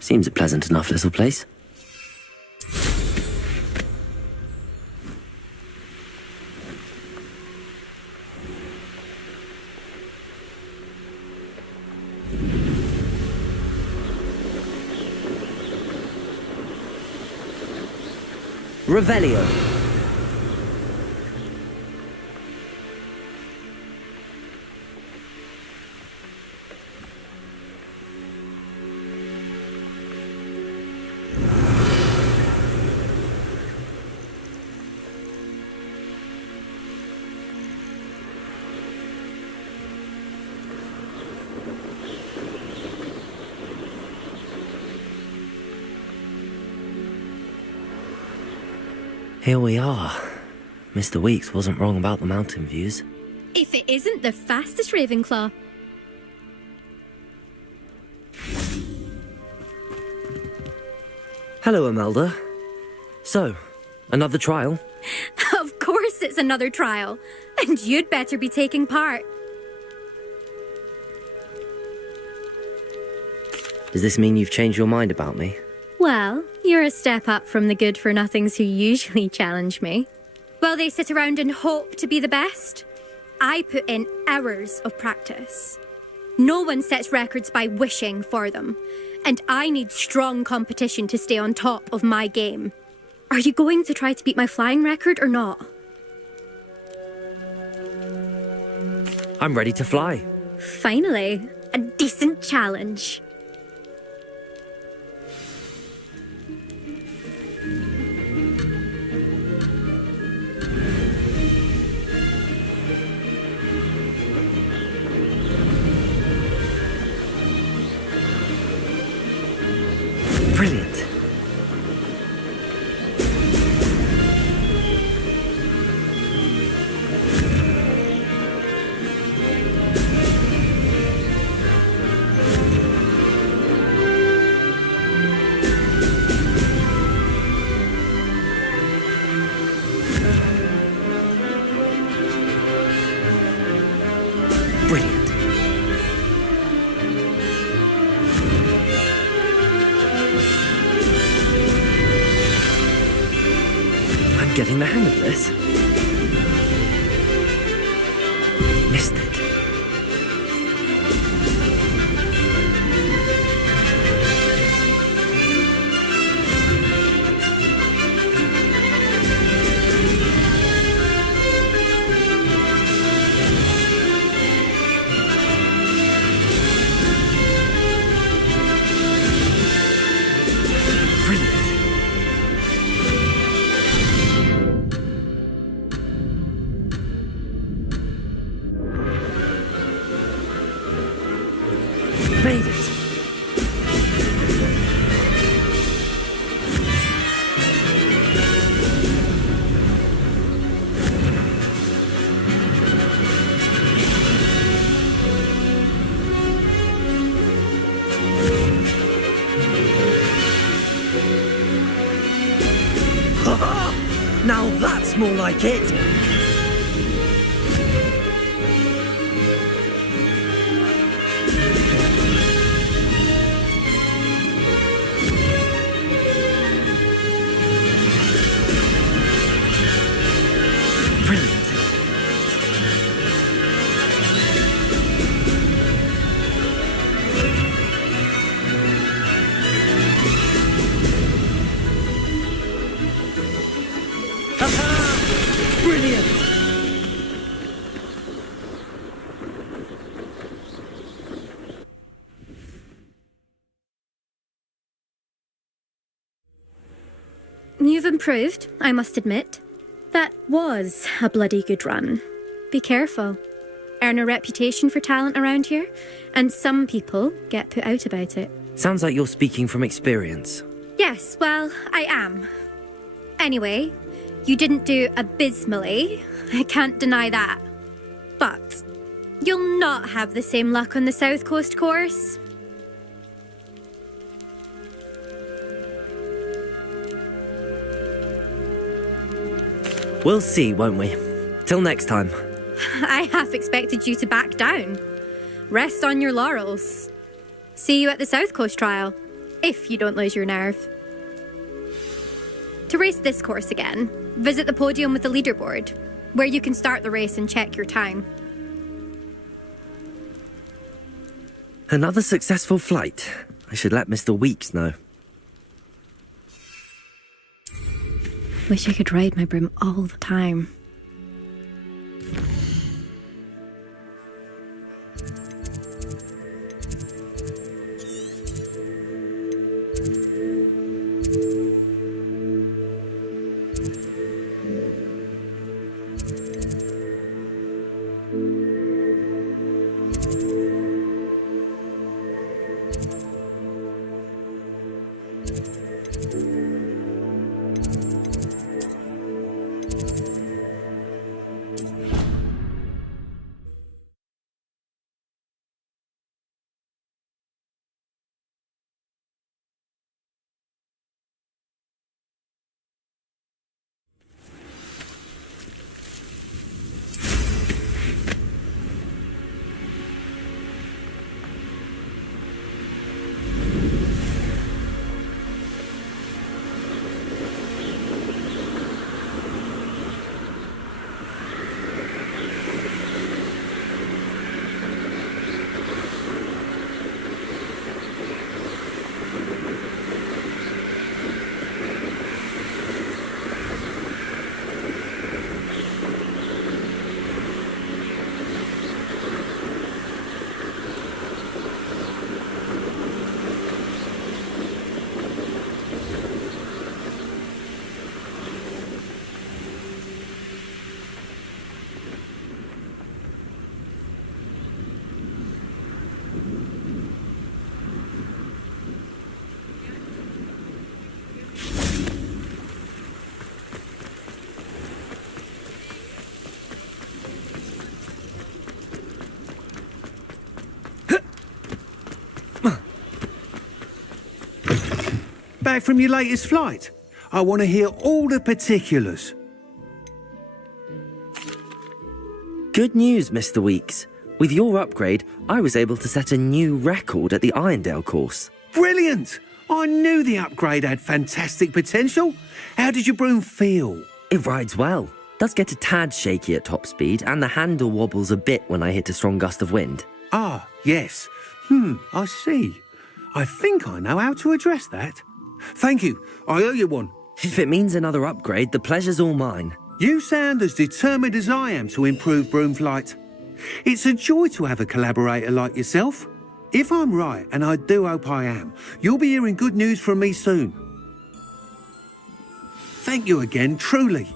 Seems a pleasant enough little place. Revelio. Here we are. Mr. Weeks wasn't wrong about the mountain views. If it isn't the fastest Ravenclaw. Hello, Imelda. So, another trial? Of course it's another trial. And you'd better be taking part. Does this mean you've changed your mind about me? Well, you're a step up from the good-for-nothings who usually challenge me. While they sit around and hope to be the best, I put in hours of practice. No one sets records by wishing for them, and I need strong competition to stay on top of my game. Are you going to try to beat my flying record or not? I'm ready to fly. Finally, a decent challenge. Brilliant. Brilliant. I'm getting the hang of this. Missed it. Brilliant. Made it. Ha-ha! Now that's more like it. Brilliant. Ha-ha! Brilliant. You've improved, I must admit. That was a bloody good run. Be careful. Earn a reputation for talent around here, and some people get put out about it. Sounds like you're speaking from experience. Yes, well, I am. Anyway, you didn't do abysmally. I can't deny that. But you'll not have the same luck on the South Coast course. We'll see, won't we? Till next time. I half expected you to back down. Rest on your laurels. See you at the South Coast trial. If you don't lose your nerve. To race this course again, visit the podium with the leaderboard, where you can start the race and check your time. Another successful flight. I should let Mr. Weeks know. Wish I could ride my broom all the time. Back from your latest flight? I want to hear all the particulars. Good news, Mr. Weeks. With your upgrade, I was able to set a new record at the Irondale course. Brilliant! I knew the upgrade had fantastic potential. How did your broom feel? It rides well. Does get a tad shaky at top speed, and the handle wobbles a bit when I hit a strong gust of wind. Ah, yes. I see. I think I know how to address that. Thank you. I owe you one. If it means another upgrade, the pleasure's all mine. You sound as determined as I am to improve broom flight. It's a joy to have a collaborator like yourself. If I'm right, and I do hope I am, you'll be hearing good news from me soon. Thank you again, truly.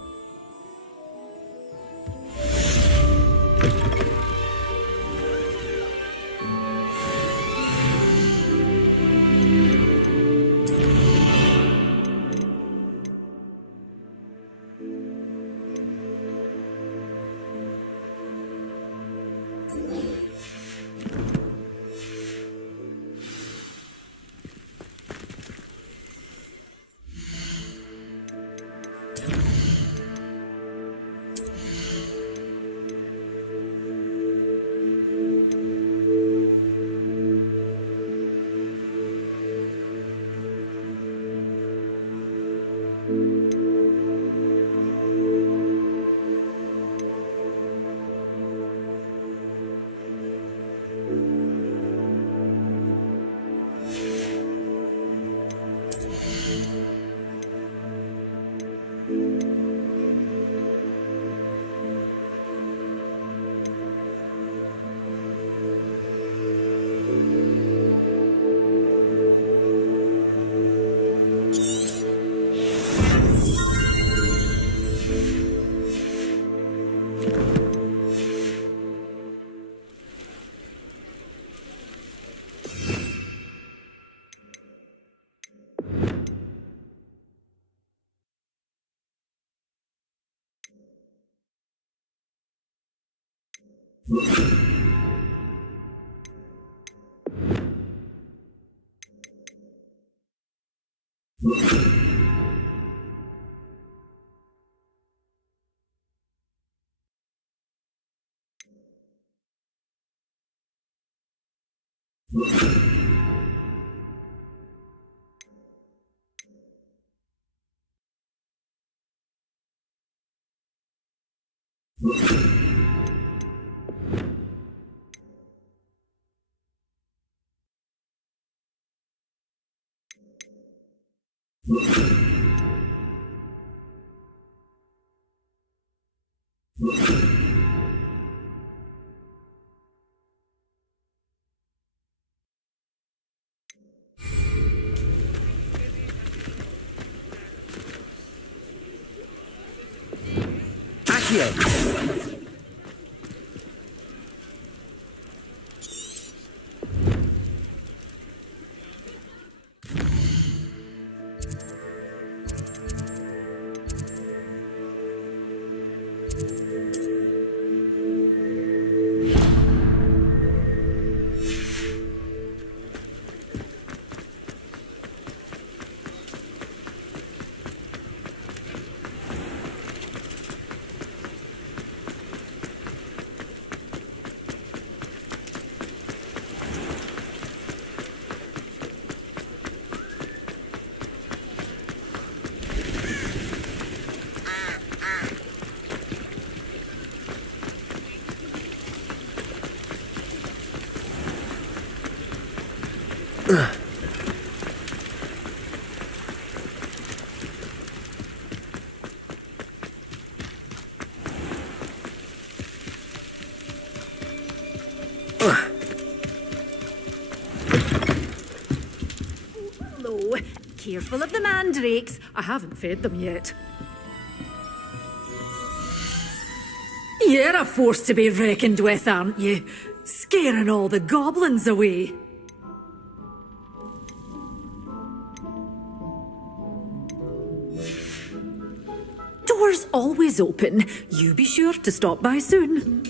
Accio! Hello. Careful of the mandrakes. I haven't fed them yet. You're a force to be reckoned with, aren't you? Scaring all the goblins away. Doors always open. You be sure to stop by soon.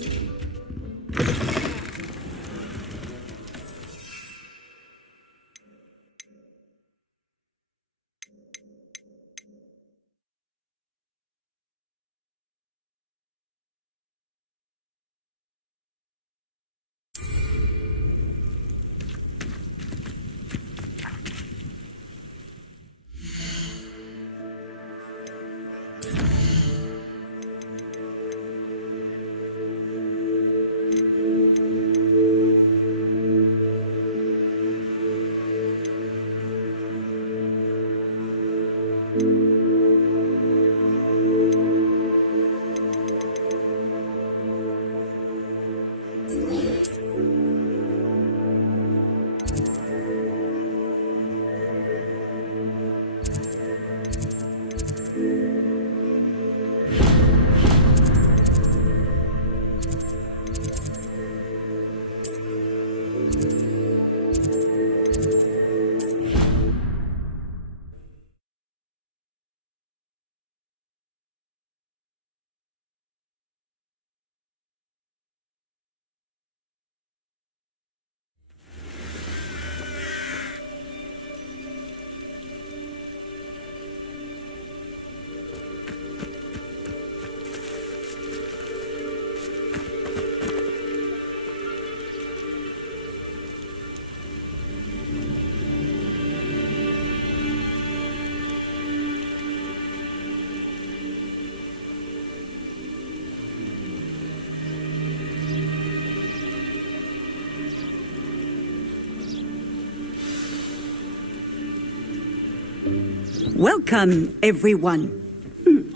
Welcome, everyone.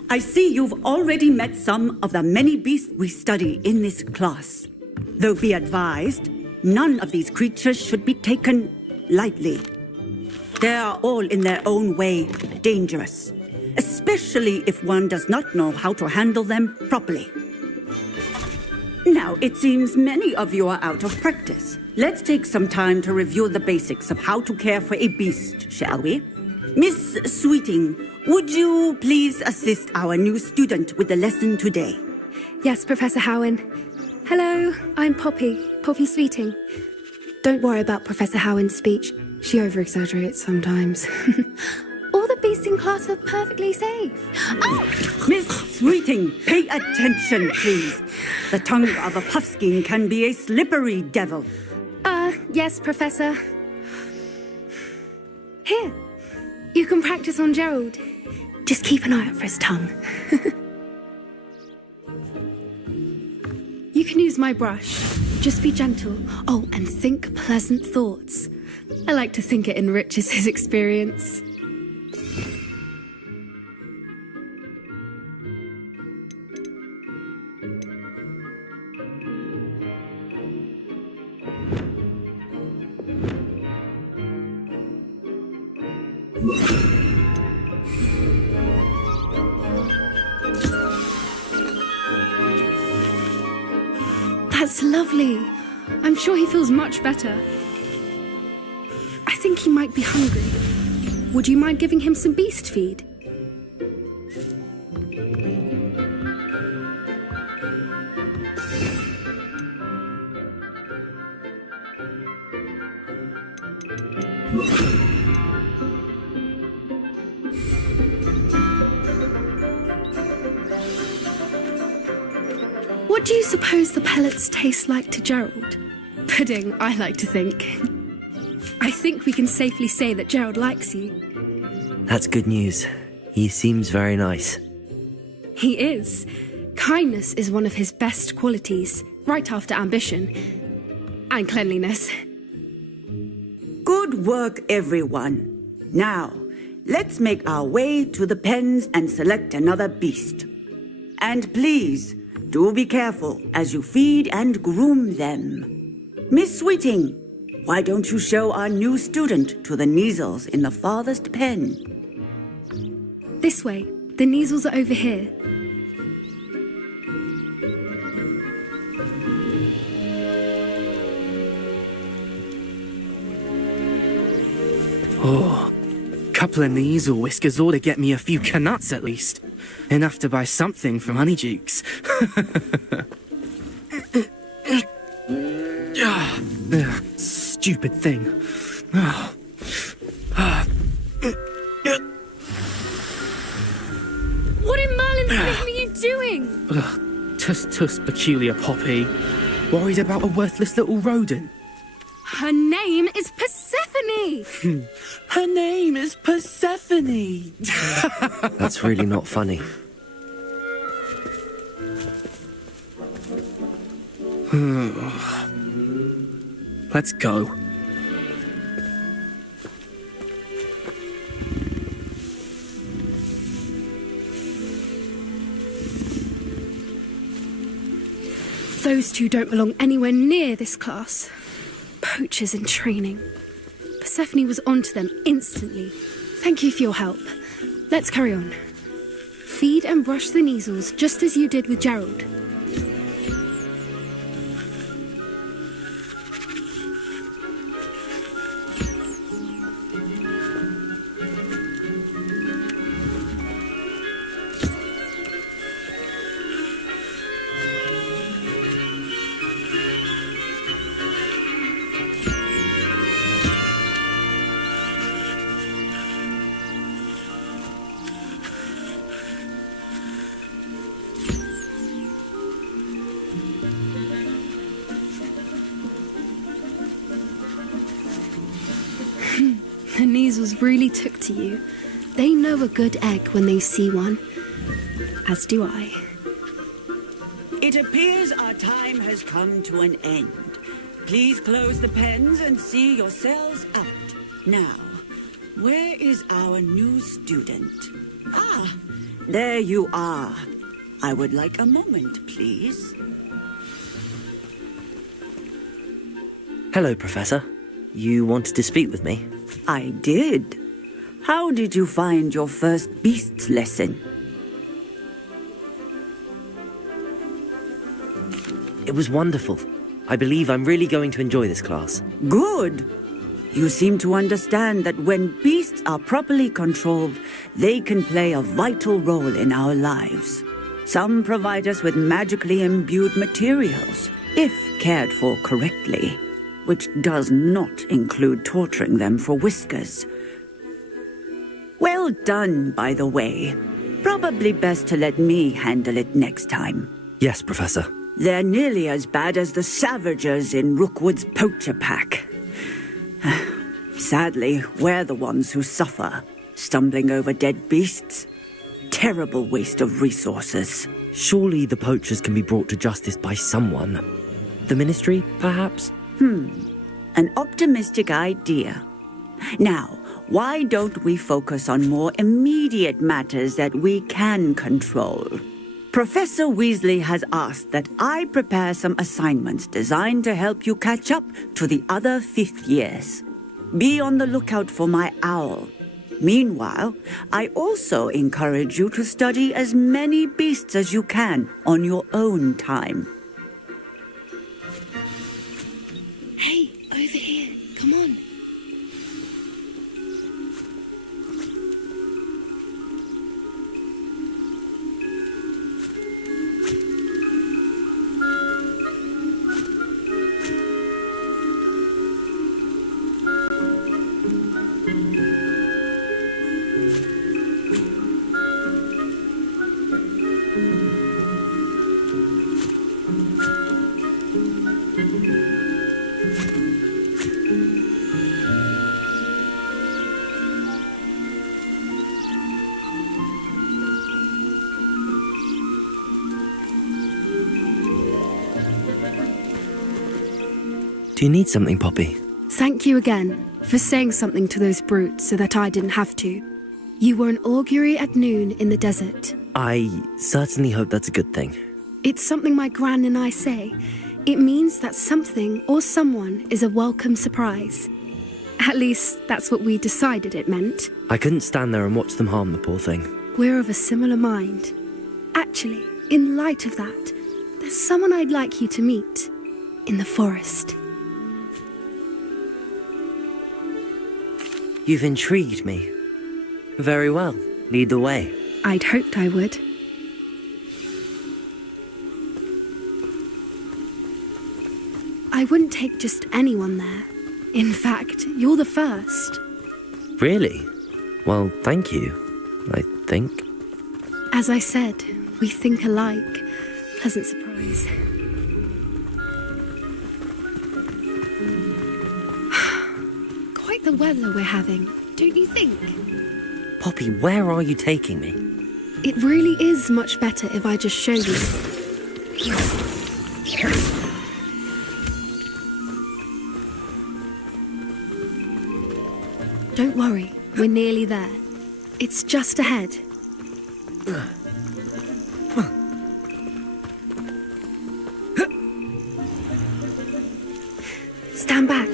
I see you've already met some of the many beasts we study in this class. Though be advised, none of these creatures should be taken lightly. They are all in their own way dangerous, especially if one does not know how to handle them properly. Now, it seems many of you are out of practice. Let's take some time to review the basics of how to care for a beast, shall we? Miss Sweeting, would you please assist our new student with the lesson today? Yes, Professor Howen. Hello, I'm Poppy Sweeting. Don't worry about Professor Howen's speech. She over-exaggerates sometimes. All the beasts in class are perfectly safe. Oh! Miss Sweeting, pay attention, please. The tongue of a puffskein can be a slippery devil. Yes, Professor. Here, you can practice on Gerald. Just keep an eye out for his tongue. You can use my brush. Just be gentle. Oh, and think pleasant thoughts. I like to think it enriches his experience. That's lovely. I'm sure he feels much better. I think he might be hungry. Would you mind giving him some beast feed? What do you suppose the pellets taste like to Gerald? Pudding, I like to think. I think we can safely say that Gerald likes you. That's good news. He seems very nice. He is. Kindness is one of his best qualities, right after ambition. And cleanliness. Good work, everyone. Now, let's make our way to the pens and select another beast. And please, do be careful as you feed and groom them. Miss Sweeting, why don't you show our new student to the Neasels in the farthest pen? This way. The Neasels are over here. Oh, couple of Neasel whiskers ought to get me a few canuts at least. Enough to buy something from Honeydukes. Stupid thing. What in Merlin's name are you doing? Tuss, peculiar Poppy. Worried about a worthless little rodent. Her name is Persephone! Her name is Persephone. That's really not funny. Let's go. Those two don't belong anywhere near this class. Poachers in training. Persephone was onto them instantly. Thank you for your help. Let's carry on. Feed and brush the Neasels just as you did with Gerald. The Neasels really took to you. They know a good egg when they see one. As do I. It appears our time has come to an end. Please close the pens and see yourselves out. Now, where is our new student? Ah, there you are. I would like a moment, please. Hello, Professor. You wanted to speak with me? I did. How did you find your first beasts lesson? It was wonderful. I believe I'm really going to enjoy this class. Good. You seem to understand that when beasts are properly controlled, they can play a vital role in our lives. Some provide us with magically imbued materials, if cared for correctly, which does not include torturing them for whiskers. Well done, by the way. Probably best to let me handle it next time. Yes, Professor. They're nearly as bad as the Savagers in Rookwood's poacher pack. Sadly, we're the ones who suffer, stumbling over dead beasts. Terrible waste of resources. Surely the poachers can be brought to justice by someone. The Ministry, perhaps? An optimistic idea. Now, why don't we focus on more immediate matters that we can control? Professor Weasley has asked that I prepare some assignments designed to help you catch up to the other fifth years. Be on the lookout for my owl. Meanwhile, I also encourage you to study as many beasts as you can on your own time. Hey, over here. Come on. Do you need something, Poppy? Thank you again for saying something to those brutes so that I didn't have to. You were an augury at noon in the desert. I certainly hope that's a good thing. It's something my gran and I say. It means that something or someone is a welcome surprise. At least, that's what we decided it meant. I couldn't stand there and watch them harm the poor thing. We're of a similar mind. Actually, in light of that, there's someone I'd like you to meet. In the forest. You've intrigued me. Very well. Lead the way. I'd hoped I would. I wouldn't take just anyone there. In fact, you're the first. Really? Well, thank you, I think. As I said, we think alike. Pleasant surprise. Quite the weather we're having, don't you think? Poppy, where are you taking me? It really is much better if I just show you. Don't worry, we're nearly there. It's just ahead. Stand back.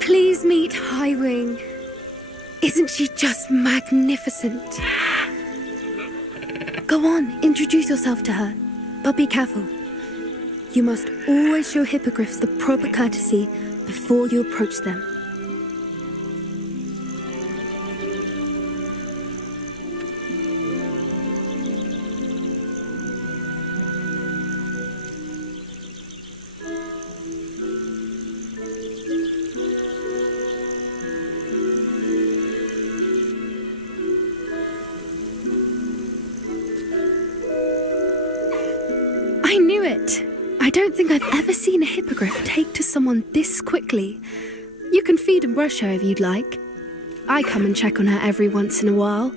Please meet Highwing. Isn't she just magnificent? Go on, introduce yourself to her. But be careful. You must always show hippogriffs the proper courtesy before you approach them. I knew it! I don't think I've ever seen a hippogriff take to someone this quickly. You can feed and brush her if you'd like. I come and check on her every once in a while.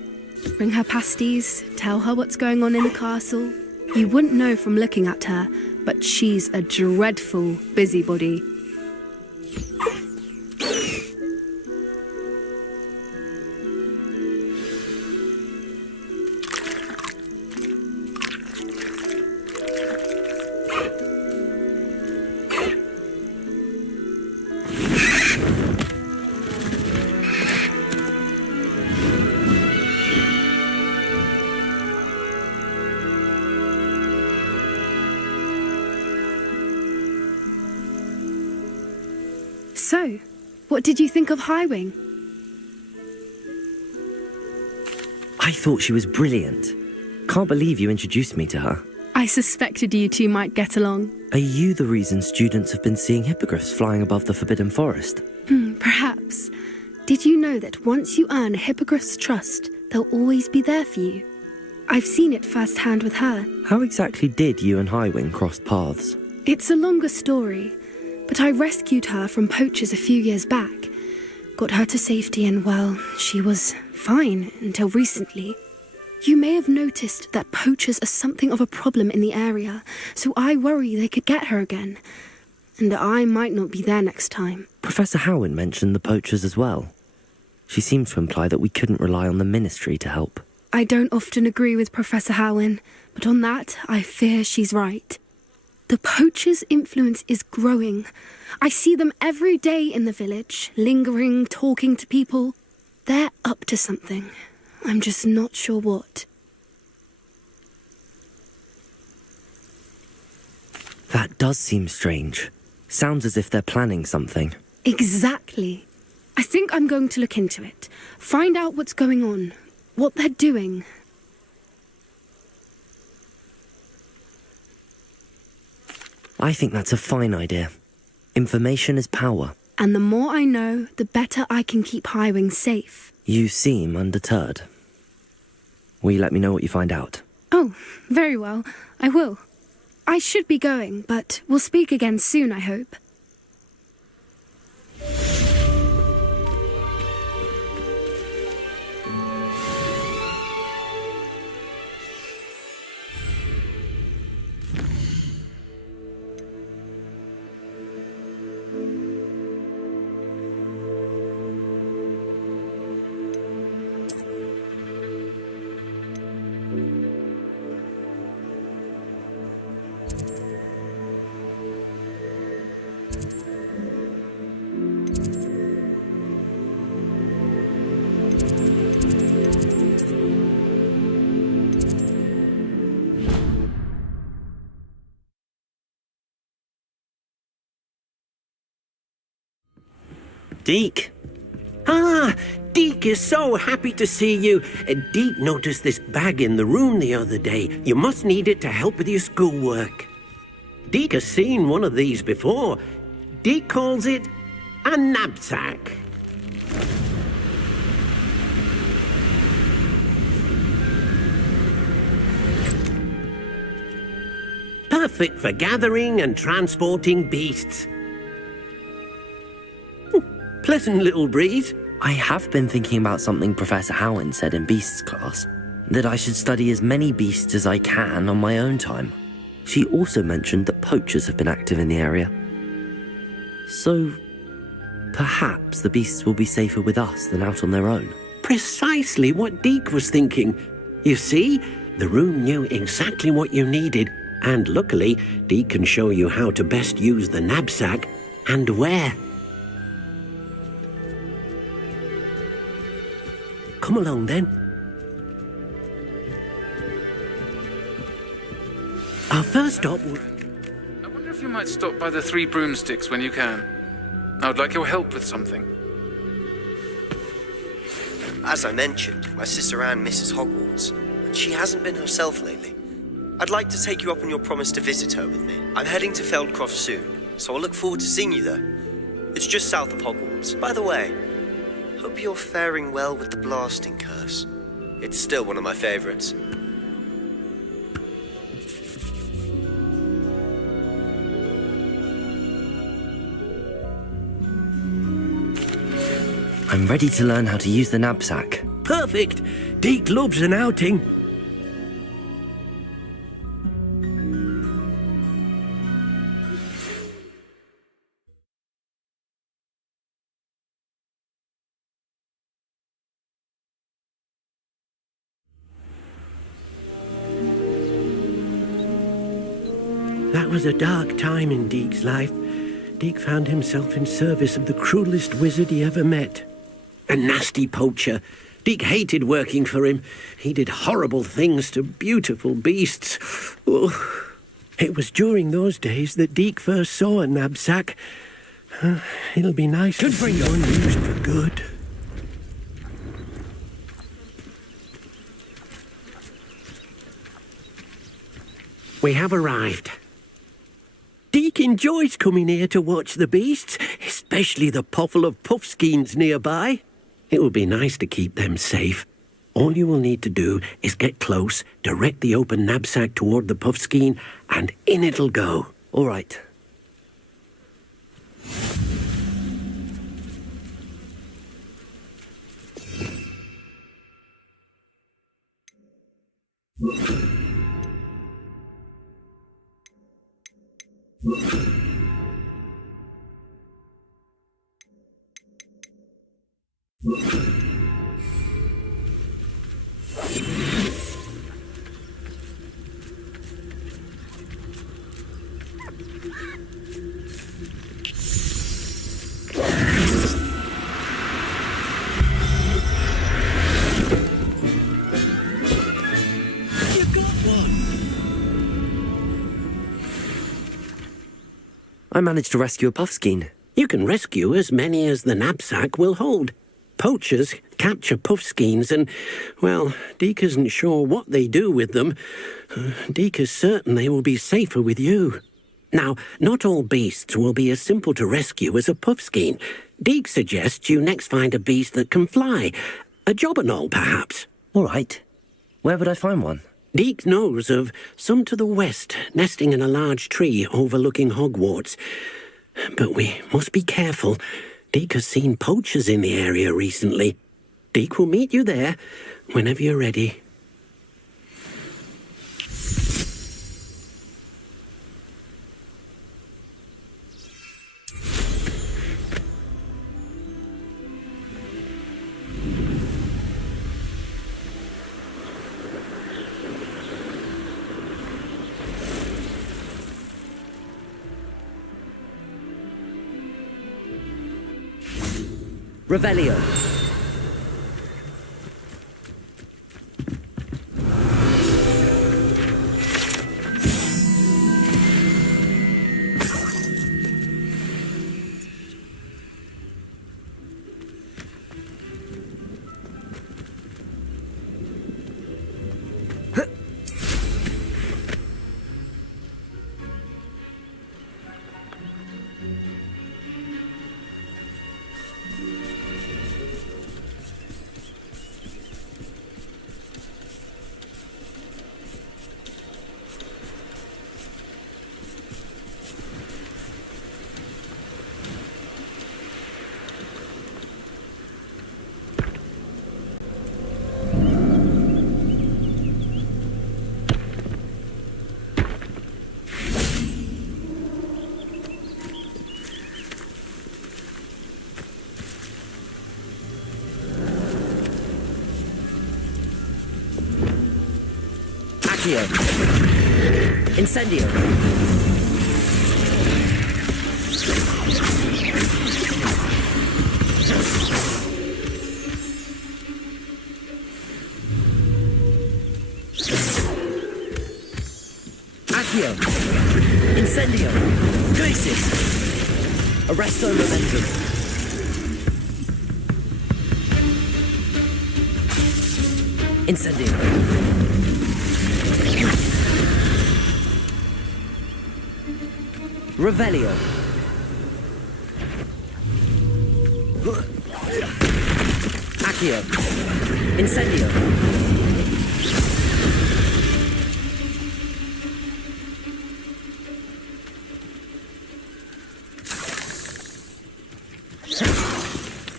Bring her pasties, tell her what's going on in the castle. You wouldn't know from looking at her, but she's a dreadful busybody. So, what did you think of Highwing? I thought she was brilliant. Can't believe you introduced me to her. I suspected you two might get along. Are you the reason students have been seeing hippogriffs flying above the Forbidden Forest? Perhaps. Did you know that once you earn Hippogriff's trust, they'll always be there for you? I've seen it firsthand with her. How exactly did you and Highwing cross paths? It's a longer story, but I rescued her from poachers a few years back. Got her to safety and, well, she was fine until recently. You may have noticed that poachers are something of a problem in the area, so I worry they could get her again. And I might not be there next time. Professor Howin mentioned the poachers as well. She seemed to imply that we couldn't rely on the Ministry to help. I don't often agree with Professor Howin, but on that, I fear she's right. The poachers' influence is growing. I see them every day in the village, lingering, talking to people. They're up to something. I'm just not sure what. That does seem strange. Sounds as if they're planning something. Exactly. I think I'm going to look into it. Find out what's going on, what they're doing. I think that's a fine idea. Information is power. And the more I know, the better I can keep Highwing safe. You seem undeterred. Will you let me know what you find out? Oh, very well. I will. I should be going, but we'll speak again soon, I hope. Deke! Ah, Deke is so happy to see you. Deke noticed this bag in the room the other day. You must need it to help with your schoolwork. Deke has seen one of these before. Deke calls it a knapsack. Perfect for gathering and transporting beasts. Pleasant little breeze. I have been thinking about something Professor Howin said in Beasts class. That I should study as many beasts as I can on my own time. She also mentioned that poachers have been active in the area. So, perhaps the beasts will be safer with us than out on their own. Precisely what Deke was thinking. You see, the room knew exactly what you needed, and luckily, Deke can show you how to best use the knapsack and where. Come along then. Our first stop will... I wonder if you might stop by the Three Broomsticks when you can. I would like your help with something. As I mentioned, my sister Anne misses Hogwarts, and she hasn't been herself lately. I'd like to take you up on your promise to visit her with me. I'm heading to Feldcroft soon, so I'll look forward to seeing you there. It's just south of Hogwarts. By the way, hope you're faring well with the blasting curse. It's still one of my favorites. I'm ready to learn how to use the knapsack. Perfect. Deke loves an outing. That was a dark time in Deke's life. Deke found himself in service of the cruelest wizard he ever met. A nasty poacher. Deke hated working for him. He did horrible things to beautiful beasts. Oh. It was during those days that Deke first saw a knapsack. It'll be nice to see one used for good. We have arrived. Deke enjoys coming here to watch the beasts, especially the potful of puffskeins nearby. It will be nice to keep them safe. All you will need to do is get close, direct the open knapsack toward the puffskein, and in it'll go. All right. I managed to rescue a puffskein. You can rescue as many as the knapsack will hold. Poachers capture puffskeins and, well, Deek isn't sure what they do with them. Deek is certain they will be safer with you. Now, not all beasts will be as simple to rescue as a puffskein. Deek suggests you next find a beast that can fly. A jobberknoll, perhaps. All right. Where would I find one? Deek knows of some to the west, nesting in a large tree overlooking Hogwarts. But we must be careful. Deek has seen poachers in the area recently. Deek will meet you there whenever you're ready. Revelio. Accio. Incendio. Accio. Incendio. Glacis. Arresto momentum. Incendio. Revelio. Accio. Incendio.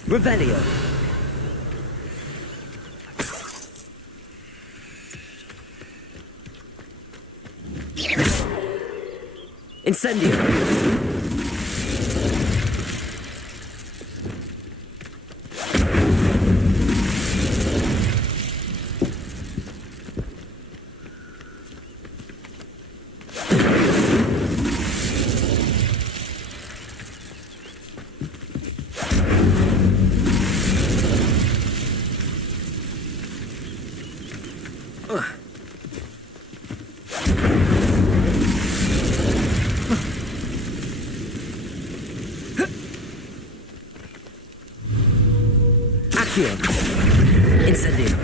Revelio. Incendio. Accio. Incendio.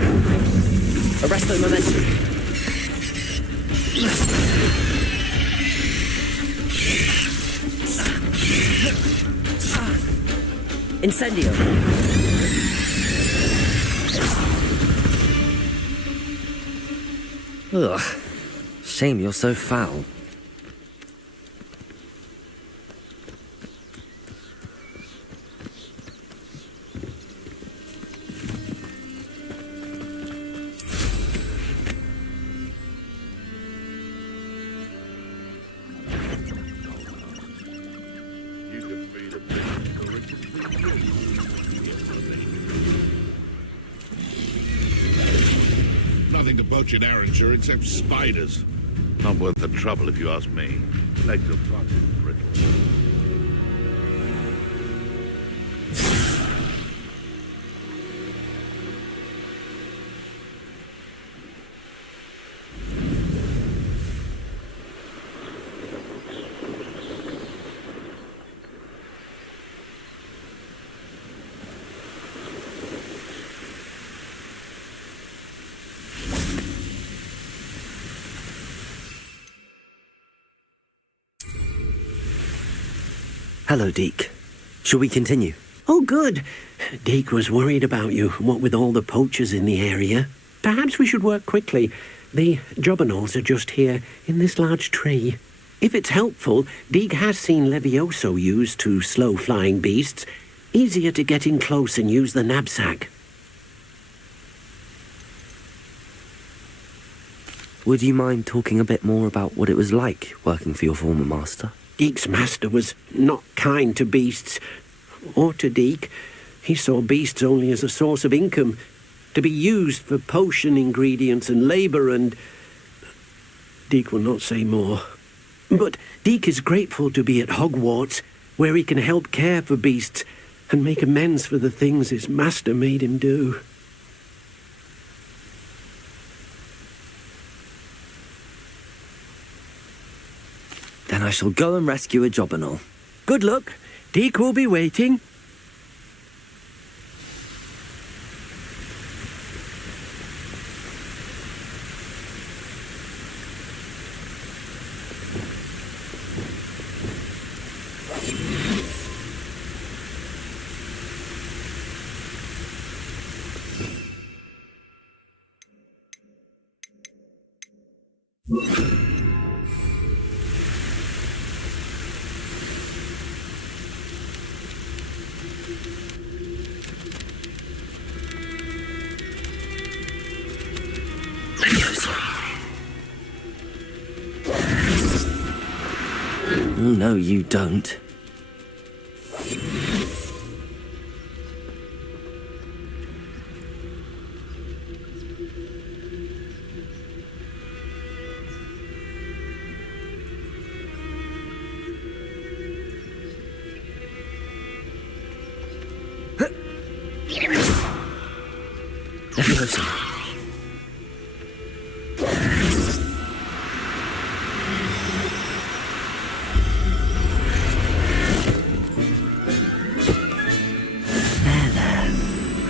Arresto momentum. Incendio! Ugh. Shame you're so foul. Nothing to poach in Arranger except spiders. Not worth the trouble if you ask me. Legs are fucking brittle. Hello, Deke. Shall we continue? Oh, good. Deke was worried about you, what with all the poachers in the area. Perhaps we should work quickly. The jobberknolls are just here, in this large tree. If it's helpful, Deke has seen Levioso used to slow flying beasts. Easier to get in close and use the knapsack. Would you mind talking a bit more about what it was like working for your former master? Deke's master was not kind to beasts, or to Deke. He saw beasts only as a source of income, to be used for potion ingredients and labour, and Deke will not say more. But Deke is grateful to be at Hogwarts, where he can help care for beasts and make amends for the things his master made him do. Then I shall go and rescue a jobberknoll. Good luck. Deke will be waiting. No, you don't.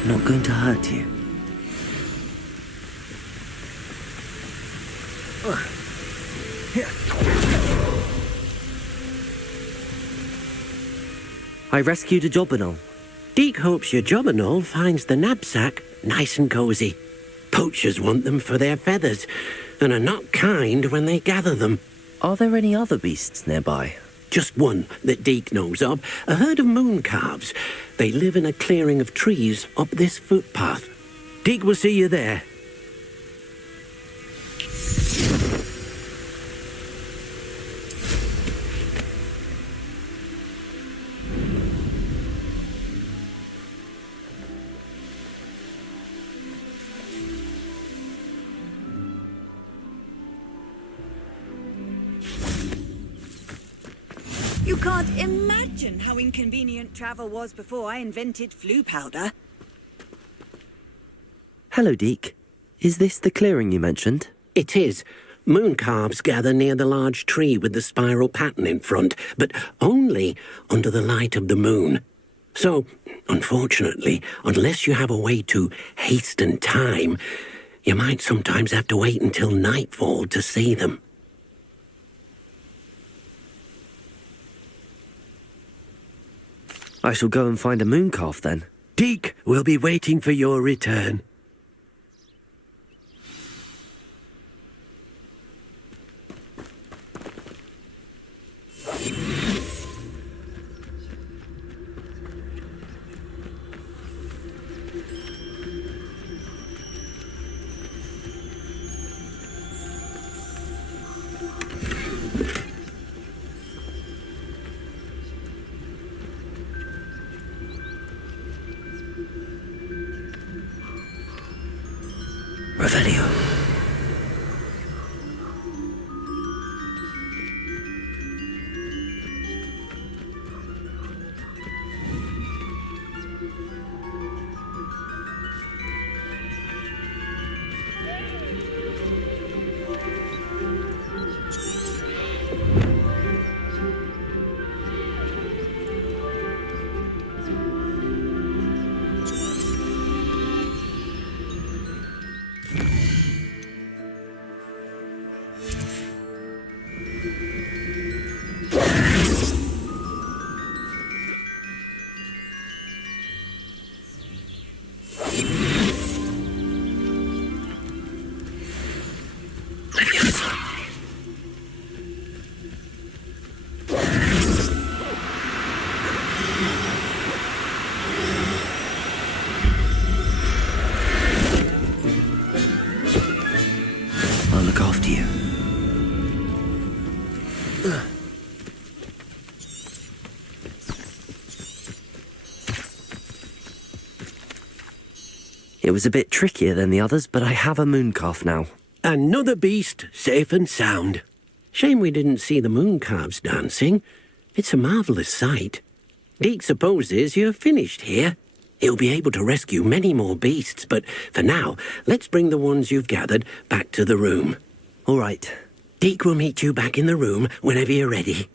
Not going to hurt you. I rescued a jobberknoll. Deke hopes your jobberknoll finds the knapsack nice and cosy. Poachers want them for their feathers, and are not kind when they gather them. Are there any other beasts nearby? Just one that Deke knows of, a herd of moon calves. They live in a clearing of trees up this footpath. Deke will see you there. You can't imagine how inconvenient travel was before I invented flu powder. Hello, Deke. Is this the clearing you mentioned? It is. Moon calves gather near the large tree with the spiral pattern in front, but only under the light of the moon. So, unfortunately, unless you have a way to hasten time, you might sometimes have to wait until nightfall to see them. I shall go and find a moon calf then. Deke will be waiting for your return. Revelio. I'll look after you. It was a bit trickier than the others, but I have a moon calf now. Another beast, safe and sound. Shame we didn't see the moon calves dancing. It's a marvellous sight. Deke supposes you're finished here. He'll be able to rescue many more beasts, but for now, let's bring the ones you've gathered back to the room. All right. Deke will meet you back in the room whenever you're ready.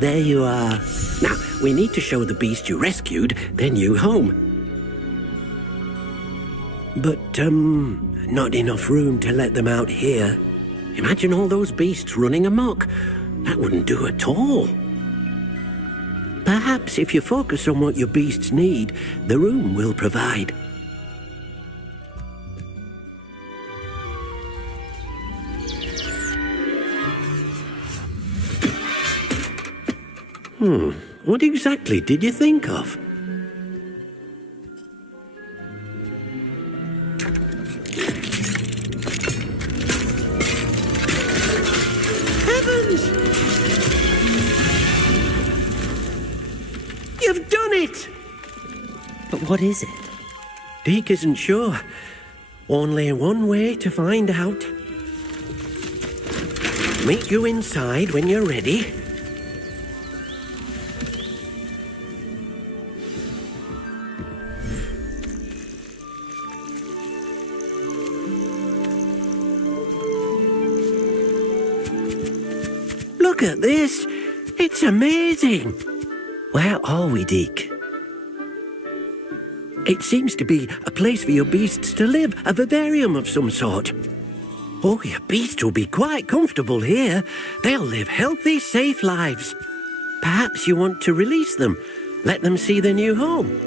There you are. Now, we need to show the beast you rescued their new home. But, not enough room to let them out here. Imagine all those beasts running amok. That wouldn't do at all. Perhaps if you focus on what your beasts need, the room will provide. What exactly did you think of? Heavens! You've done it! But what is it? Deke isn't sure. Only one way to find out. Meet you inside when you're ready. Look at this. It's amazing. Where are we, Deke? It seems to be a place for your beasts to live, a vivarium of some sort. Oh, your beasts will be quite comfortable here. They'll live healthy, safe lives. Perhaps you want to release them, let them see their new home.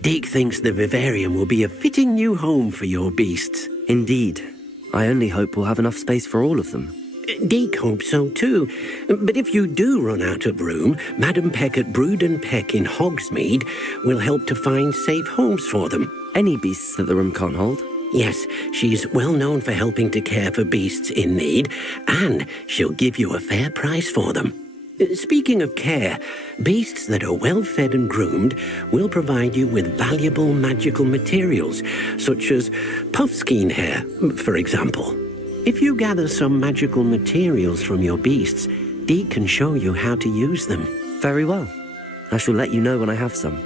Deke thinks the vivarium will be a fitting new home for your beasts. Indeed. I only hope we'll have enough space for all of them. Deke hopes so too. But if you do run out of room, Madam Peck at Brood and Peck in Hogsmeade will help to find safe homes for them. Any beasts that the room can't hold? Yes, she's well known for helping to care for beasts in need, and she'll give you a fair price for them. Speaking of care, beasts that are well fed and groomed will provide you with valuable magical materials, such as puffskein hair, for example. If you gather some magical materials from your beasts, Dee can show you how to use them. Very well. I shall let you know when I have some.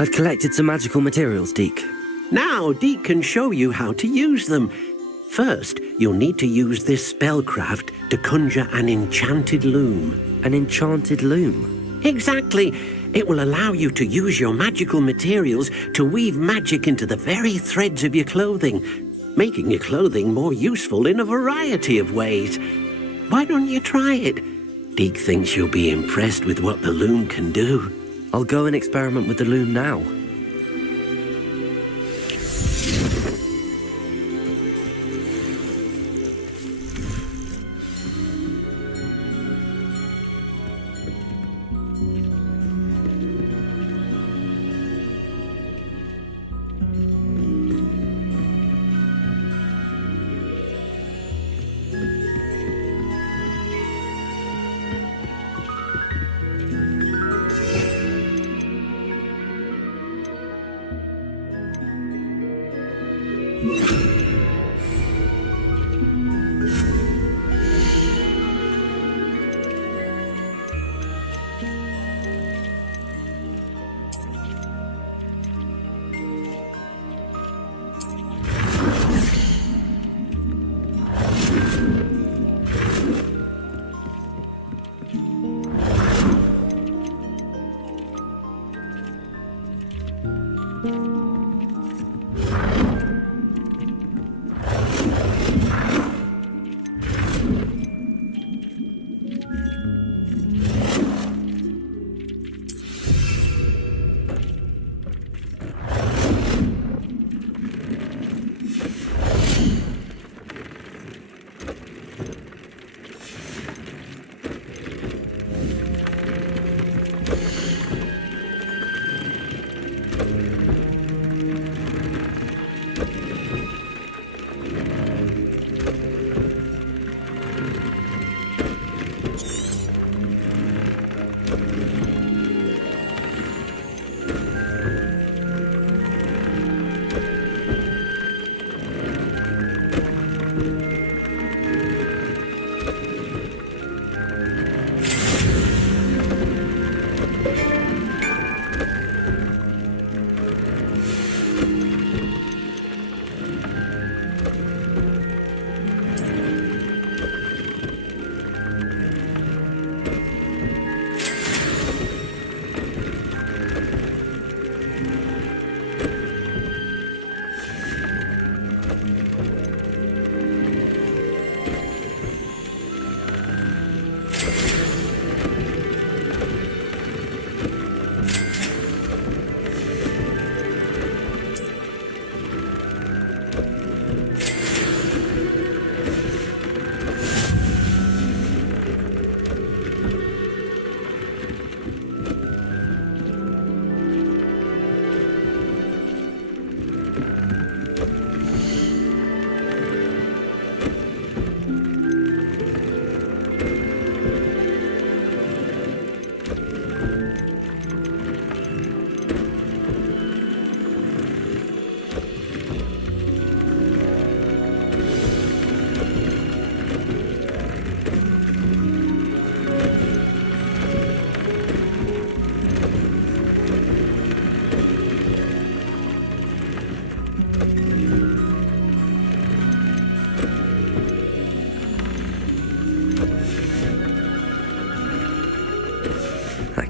I've collected some magical materials, Deke. Now Deke can show you how to use them. First, you'll need to use this spellcraft to conjure an enchanted loom. An enchanted loom? Exactly. It will allow you to use your magical materials to weave magic into the very threads of your clothing, making your clothing more useful in a variety of ways. Why don't you try it? Deke thinks you'll be impressed with what the loom can do. I'll go and experiment with the loom now.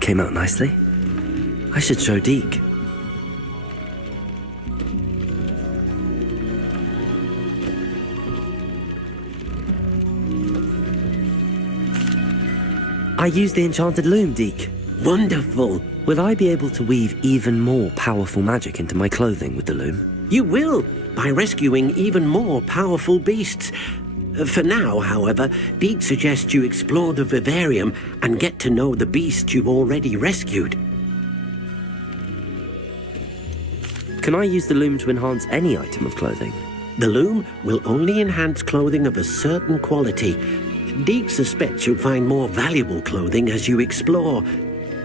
came out nicely. I should show Deke. I used the enchanted loom, Deke. Wonderful. Will I be able to weave even more powerful magic into my clothing with the loom? You will, by rescuing even more powerful beasts. For now, however, Deke suggests you explore the vivarium and get to know the beasts you've already rescued. Can I use the loom to enhance any item of clothing? The loom will only enhance clothing of a certain quality. Deke suspects you'll find more valuable clothing as you explore.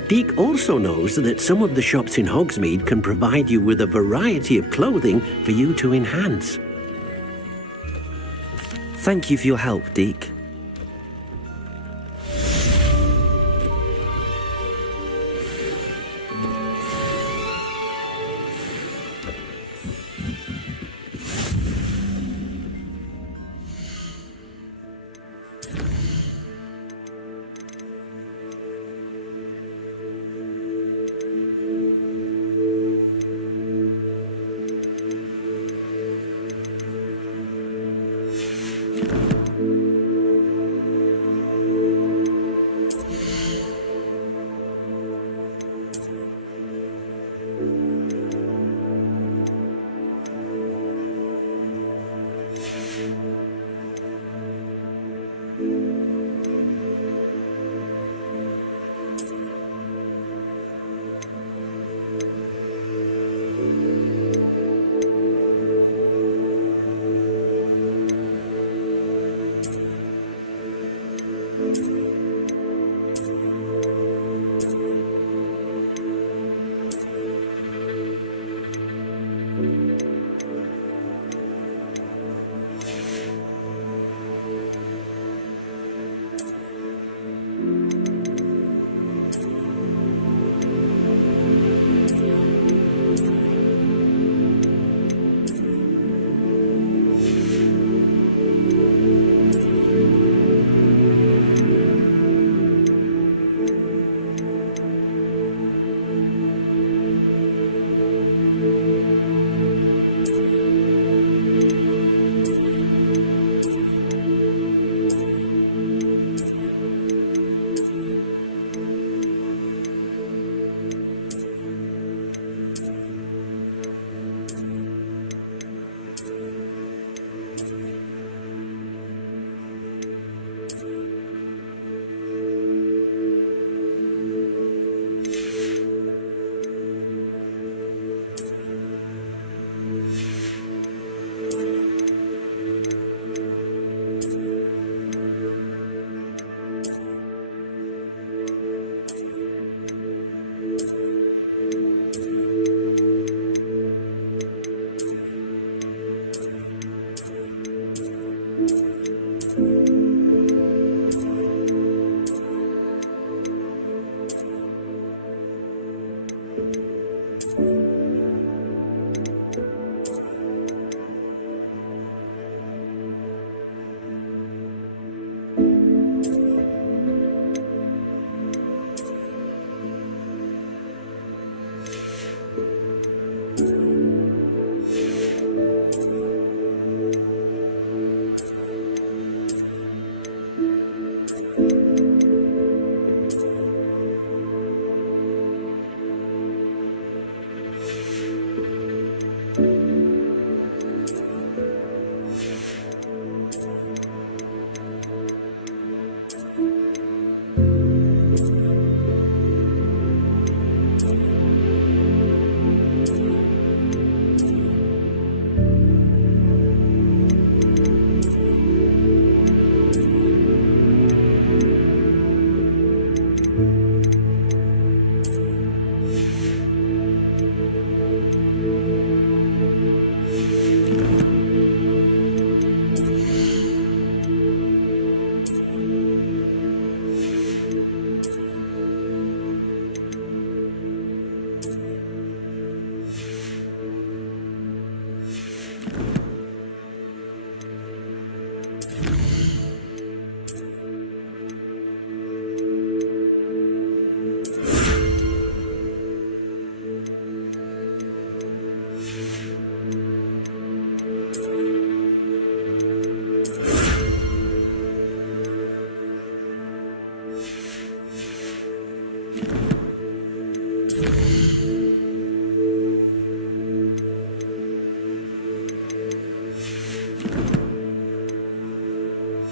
Deke also knows that some of the shops in Hogsmeade can provide you with a variety of clothing for you to enhance. Thank you for your help, Deke.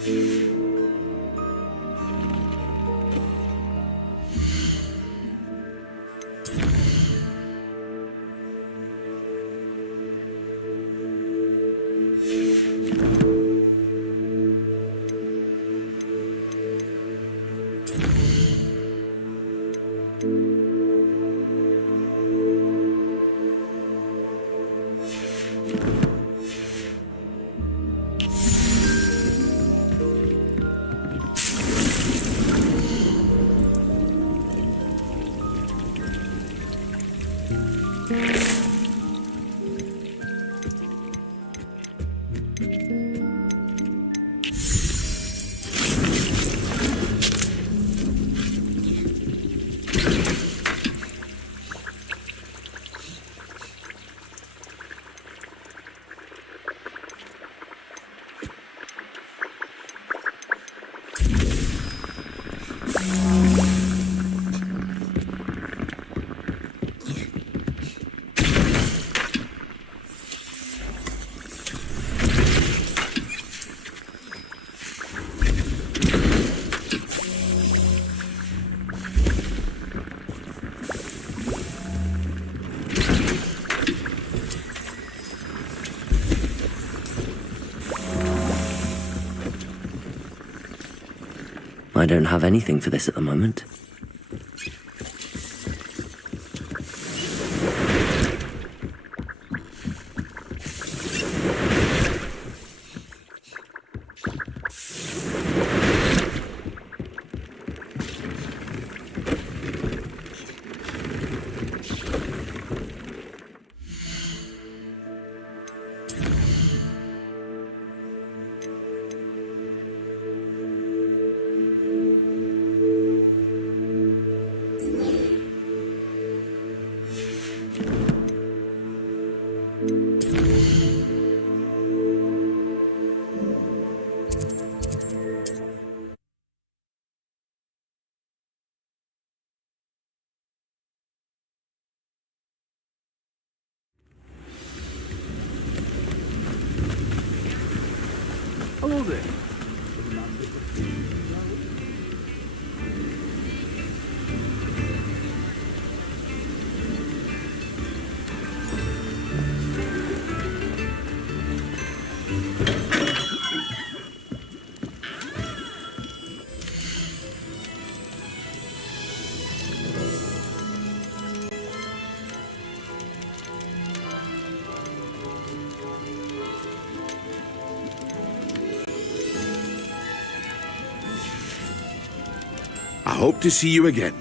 I don't have anything for this at the moment. Hello there. I hope to see you again.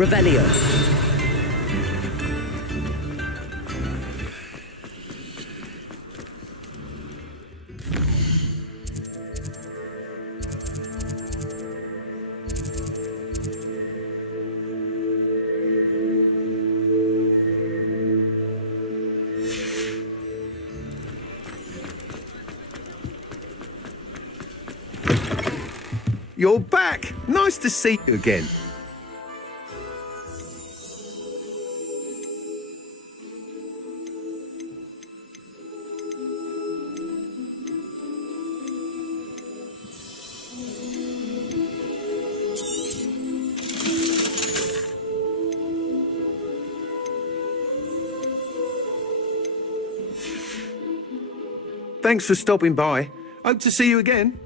Revelio. you're back. Nice to see you again. Thanks for stopping by. Hope to see you again.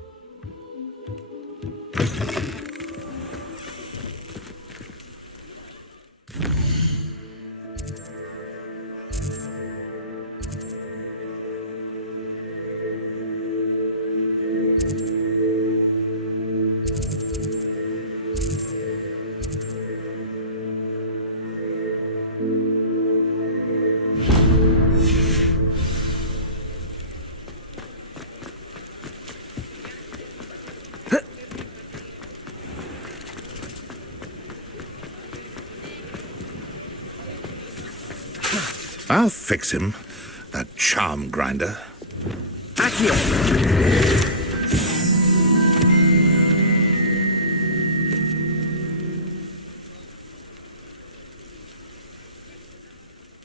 I'll fix him, that charm grinder. Accio!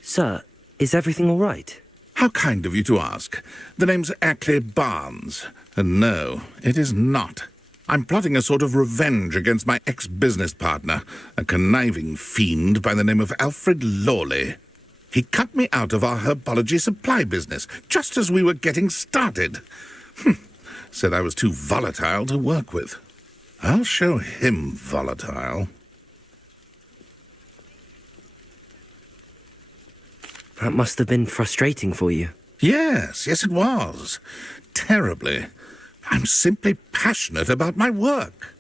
Sir, is everything all right? How kind of you to ask. The name's Ackley Barnes. And no, it is not. I'm plotting a sort of revenge against my ex-business partner, a conniving fiend by the name of Alfred Lawley. He cut me out of our herbology supply business, just as we were getting started. Said I was too volatile to work with. I'll show him volatile. That must have been frustrating for you. Yes, it was. Terribly. I'm simply passionate about my work.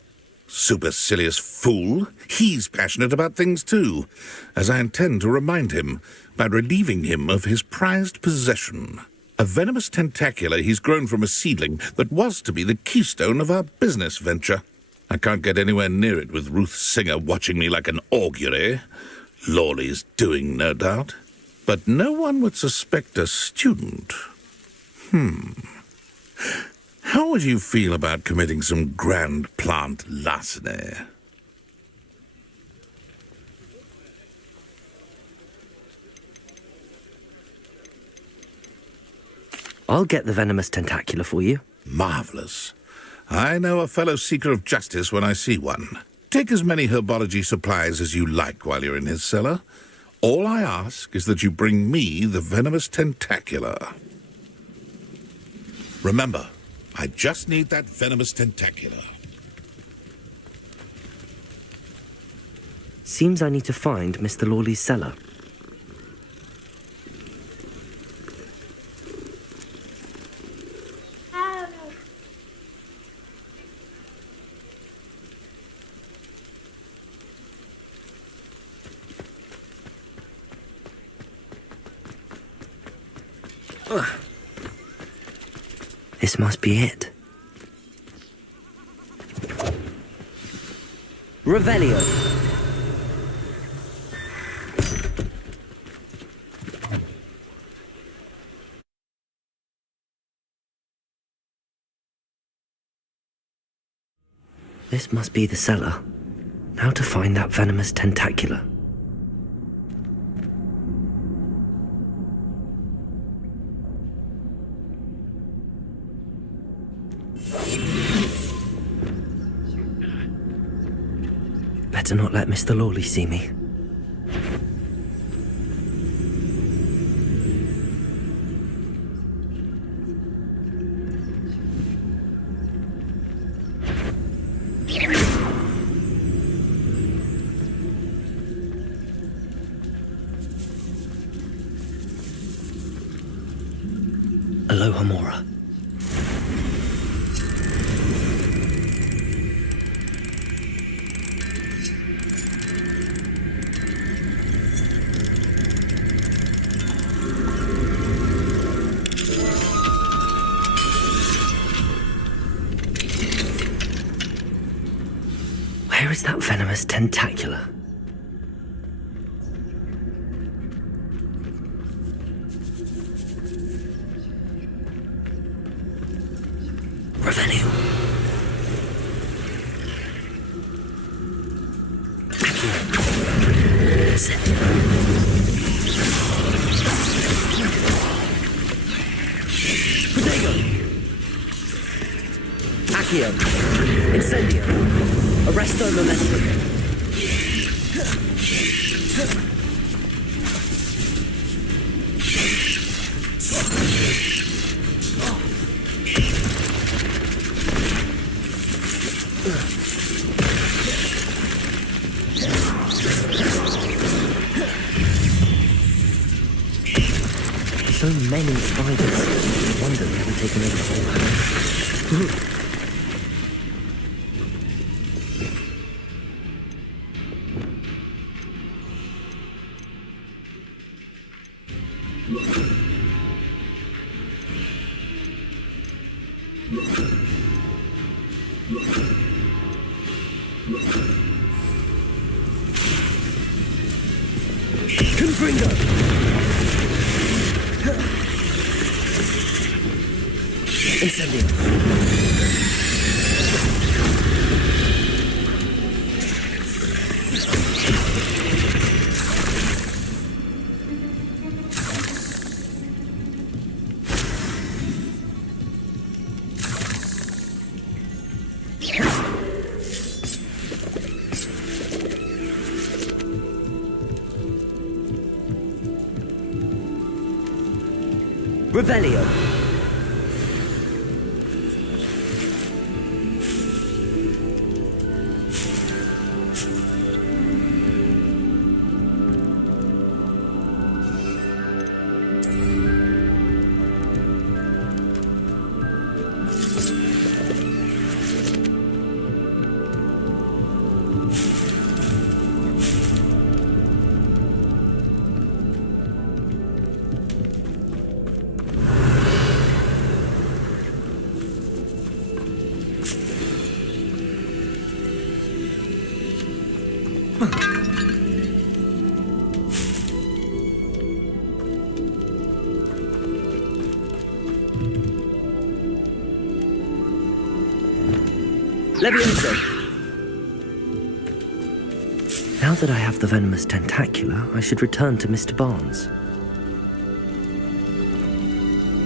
Supercilious fool. He's passionate about things too, as I intend to remind him by relieving him of his prized possession. A venomous tentacula he's grown from a seedling that was to be the keystone of our business venture. I can't get anywhere near it with Ruth Singer watching me like an augury. Lawley's doing, no doubt. But no one would suspect a student. How would you feel about committing some grand plant larceny? I'll get the venomous tentacula for you. Marvelous. I know a fellow seeker of justice when I see one. Take as many herbology supplies as you like while you're in his cellar. All I ask is that you bring me the venomous tentacula. Remember, I just need that venomous tentacula. Seems I need to find Mr. Lawley's cellar. This must be it. Revelio. This must be the cellar. How to find that venomous tentacula? Better not let Mr. Lawley see me. Aloha Mora. Where is that venomous tentacula? Revenue. Protego! Accio! Incendio! Arresto momentum! So many spiders. I wonder if they've taken over the whole house. Confringo! Incendio! Revelio! Levioso! Now that I have the venomous tentacula, I should return to Mr. Barnes.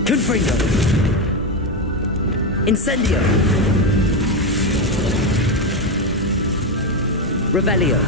Confringo! Incendio! Revelio!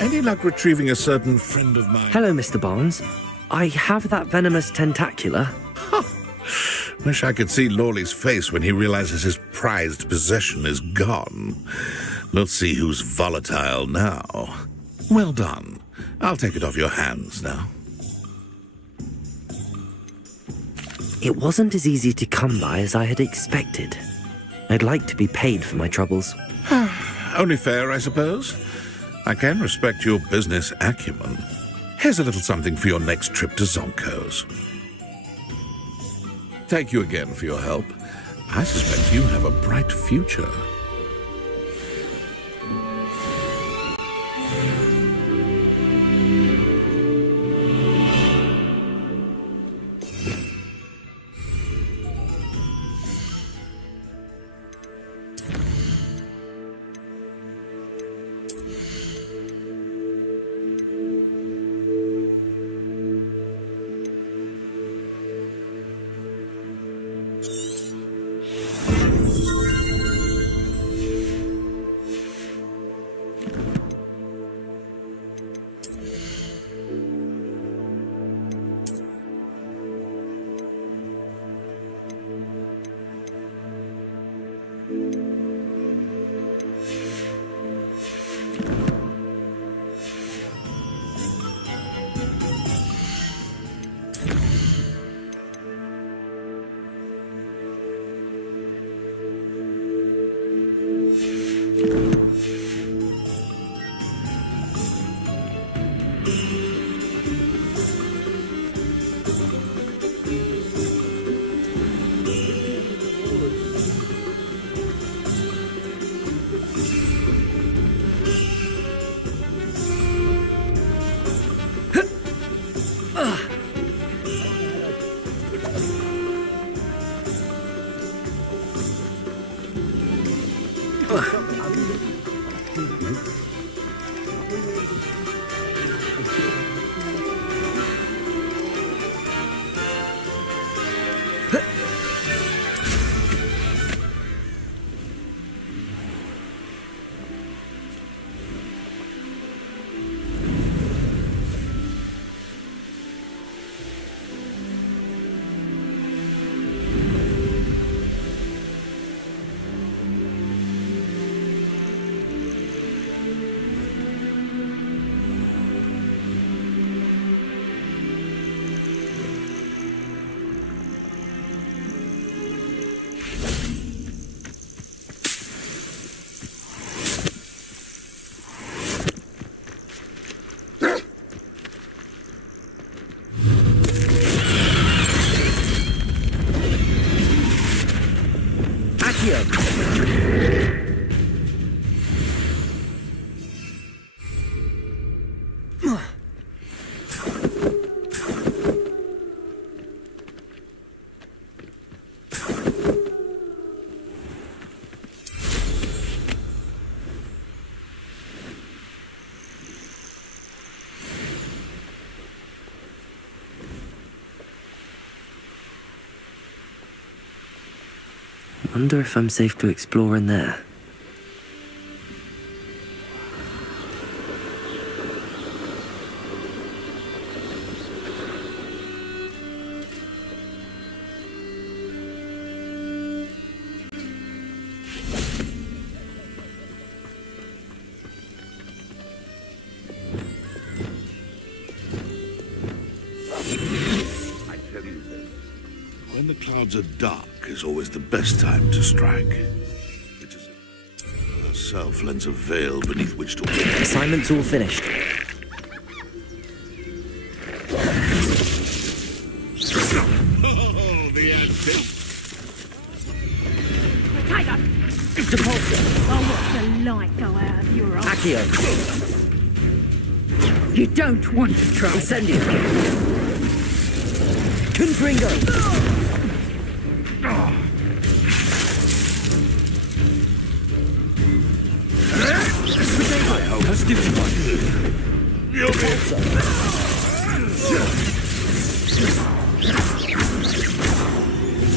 Any luck retrieving a certain friend of mine? Hello, Mr. Barnes. I have that venomous tentacula. Wish I could see Lawley's face when he realizes his prized possession is gone. Let's see who's volatile now. Well done. I'll take it off your hands now. It wasn't as easy to come by as I had expected. I'd like to be paid for my troubles. Only fair, I suppose. I can respect your business acumen. Here's a little something for your next trip to Zonko's. Thank you again for your help. I suspect you have a bright future. Wonder if I'm safe to explore in there. I tell you, when the clouds are dark is always the best time to strike. It is if herself lends a veil beneath which to... Assignment's all finished. Oh, the antique! Depulso! Oh, what's the light go out of your eye? Accio! You don't want to try. Incendio! Confringo!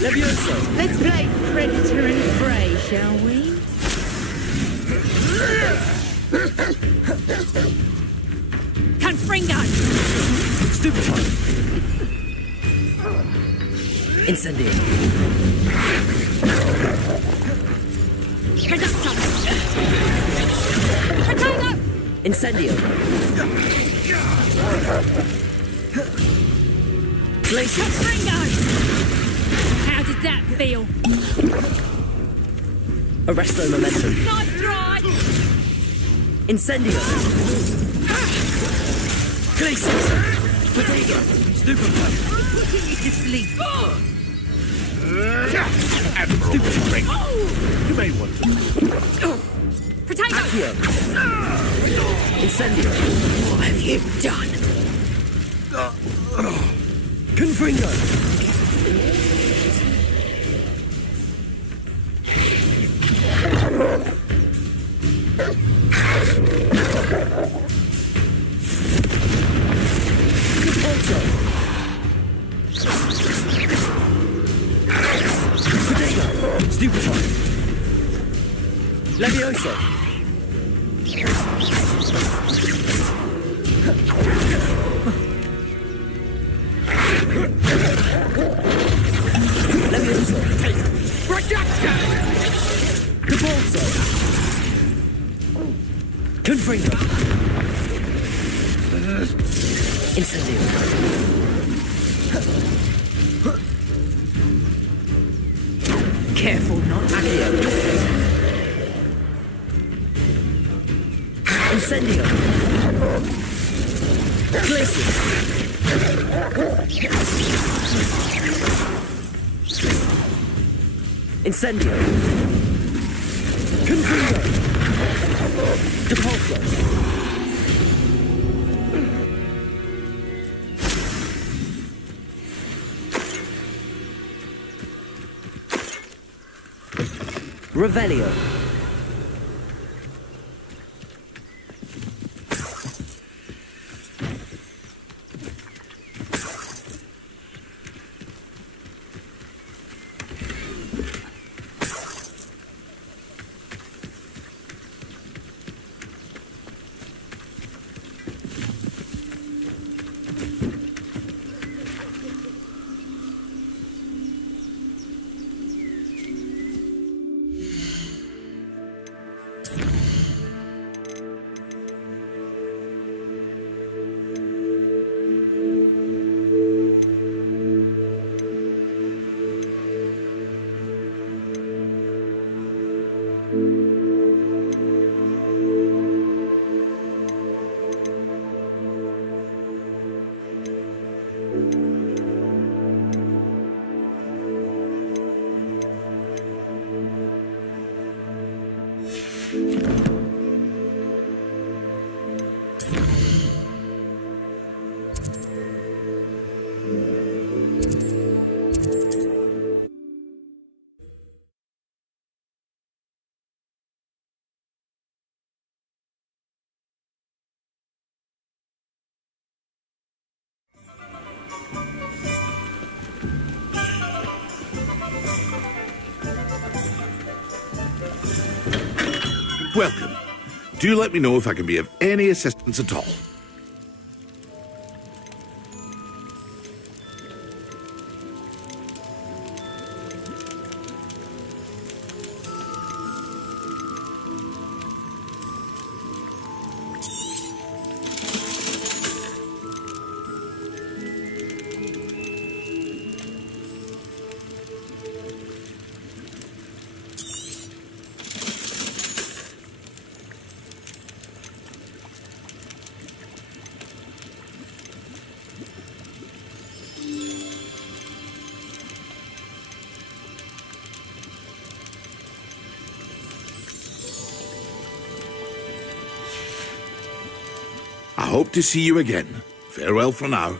Levioso! Let's play Predator and Prey, shall we? Confringo! Stupefy! Incendio! Reducto! Potato! Incendio! Glacius! Confringo! How did that feel? Arresto momentum! Nice try! Incendio! Glacius! Potato! Stupefy! Putting you to sleep. Stupid. You may want to... Potato! Accio! Incendio! What have you done? Confringo! Depulso! Potato! Stupefy! Levioso! Levioso! Reducto! Depulso! Confringo! Incendio! Careful not to. Accio! Incendio! Glacius! Incendio! Confringo! Depulso! Revelio! Welcome. Do let me know if I can be of any assistance at all. I hope to see you again. Farewell for now.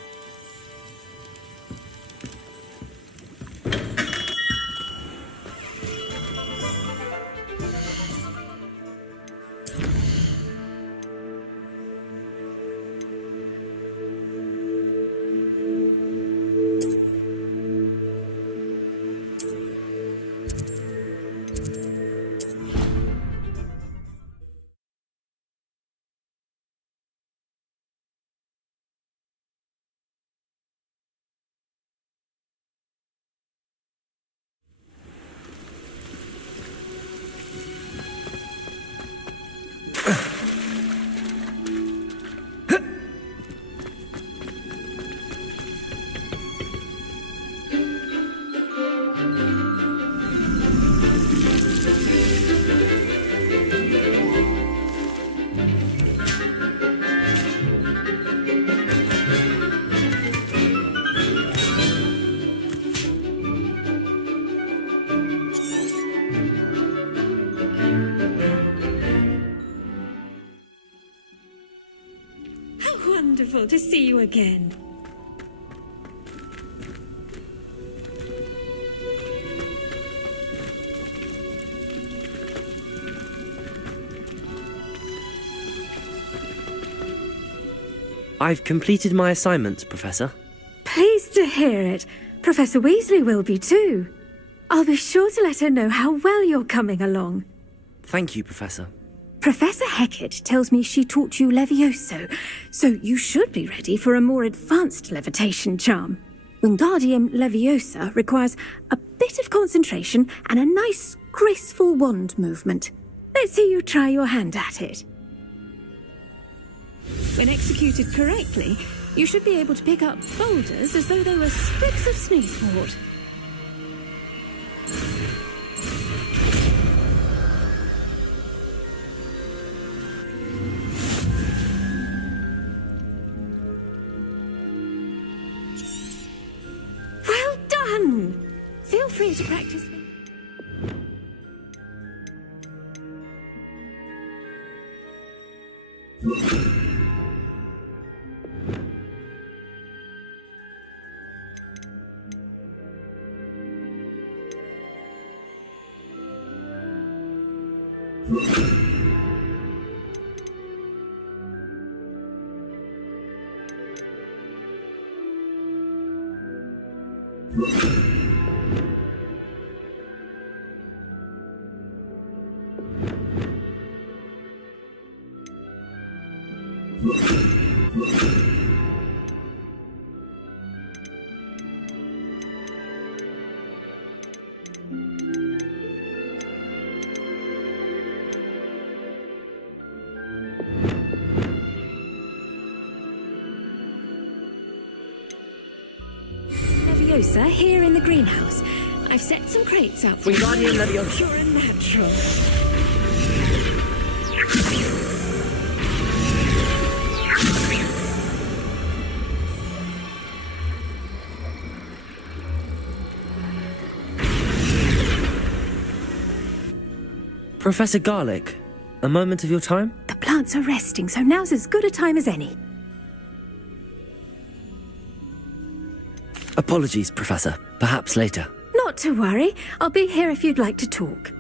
Wonderful to see you again. I've completed my assignments, Professor. Pleased to hear it. Professor Weasley will be too. I'll be sure to let her know how well you're coming along. Thank you, Professor. Professor Hecat tells me she taught you Levioso, so you should be ready for a more advanced levitation charm. Wingardium Leviosa requires a bit of concentration and a nice, graceful wand movement. Let's see you try your hand at it. When executed correctly, you should be able to pick up boulders as though they were sprigs of sneezewort. Well done! Feel free to practice. Leviosa here in the greenhouse. I've set some crates out for Wingardium Leviosa. Pure and natural. Professor Garlick, a moment of your time? The plants are resting, so now's as good a time as any. Apologies, Professor. Perhaps later. Not to worry. I'll be here if you'd like to talk.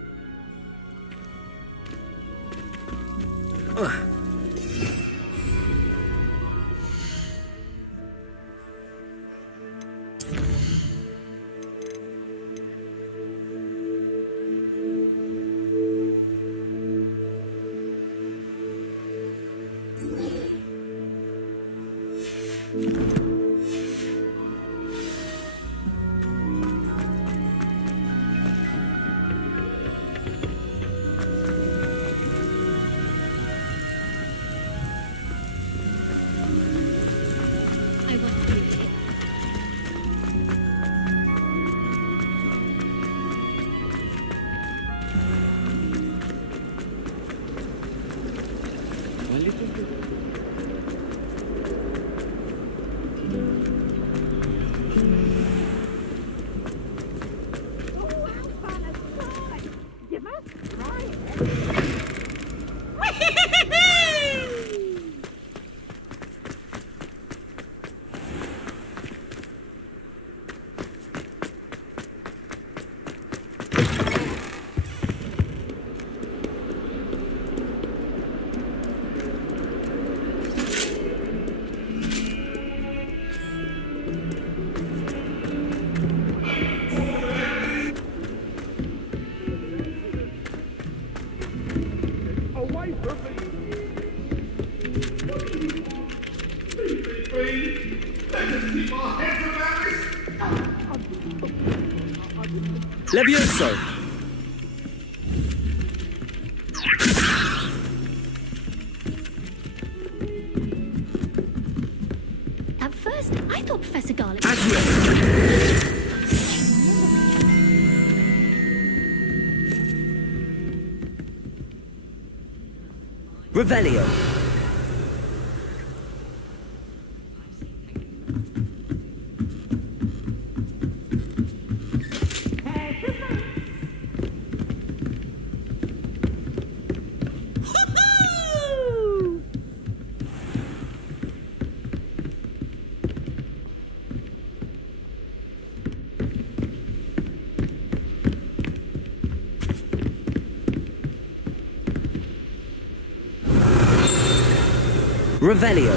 me! Let us keep our heads about this! Levioso! At first, I thought Professor Garlic... Revelio. Revelio.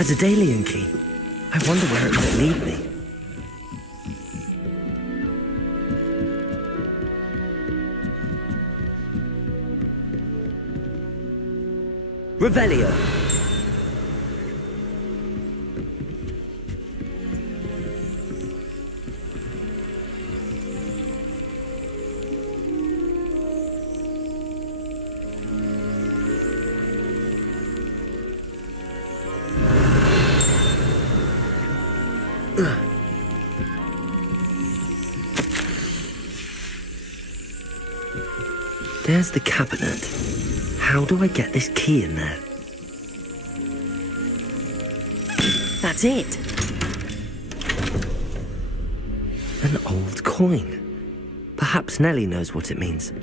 A Daedalian key. I wonder where it might lead me. Revelio. There's the cabinet. How do I get this key in there? That's it. An old coin. Perhaps Nellie knows what it means.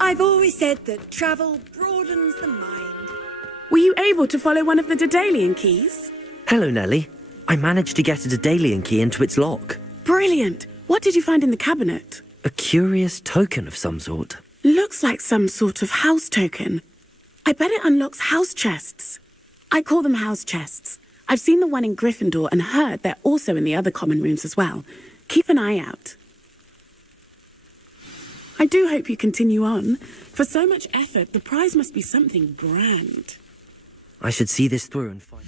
I've always said that travel broadens the mind. Were you able to follow one of the Daedalian keys? Hello, Nellie. I managed to get a Daedalian key into its lock. Brilliant. What did you find in the cabinet? A curious token of some sort. Looks like some sort of house token. I bet it unlocks house chests. I call them house chests. I've seen the one in Gryffindor and heard they're also in the other common rooms as well. Keep an eye out. I do hope you continue on. For so much effort, the prize must be something grand. I should see this through and find...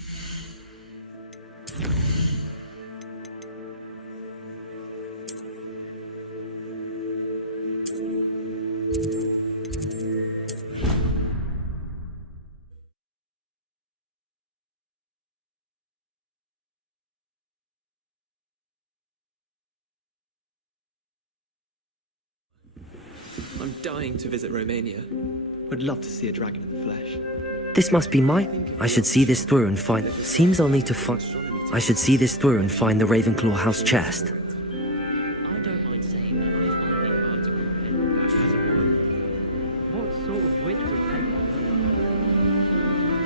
I'm dying to visit Romania. Would love to see a dragon in the flesh. This must be mine. I should see this through and find... Seems I'll need to find... I should see this through and find the Ravenclaw house chest.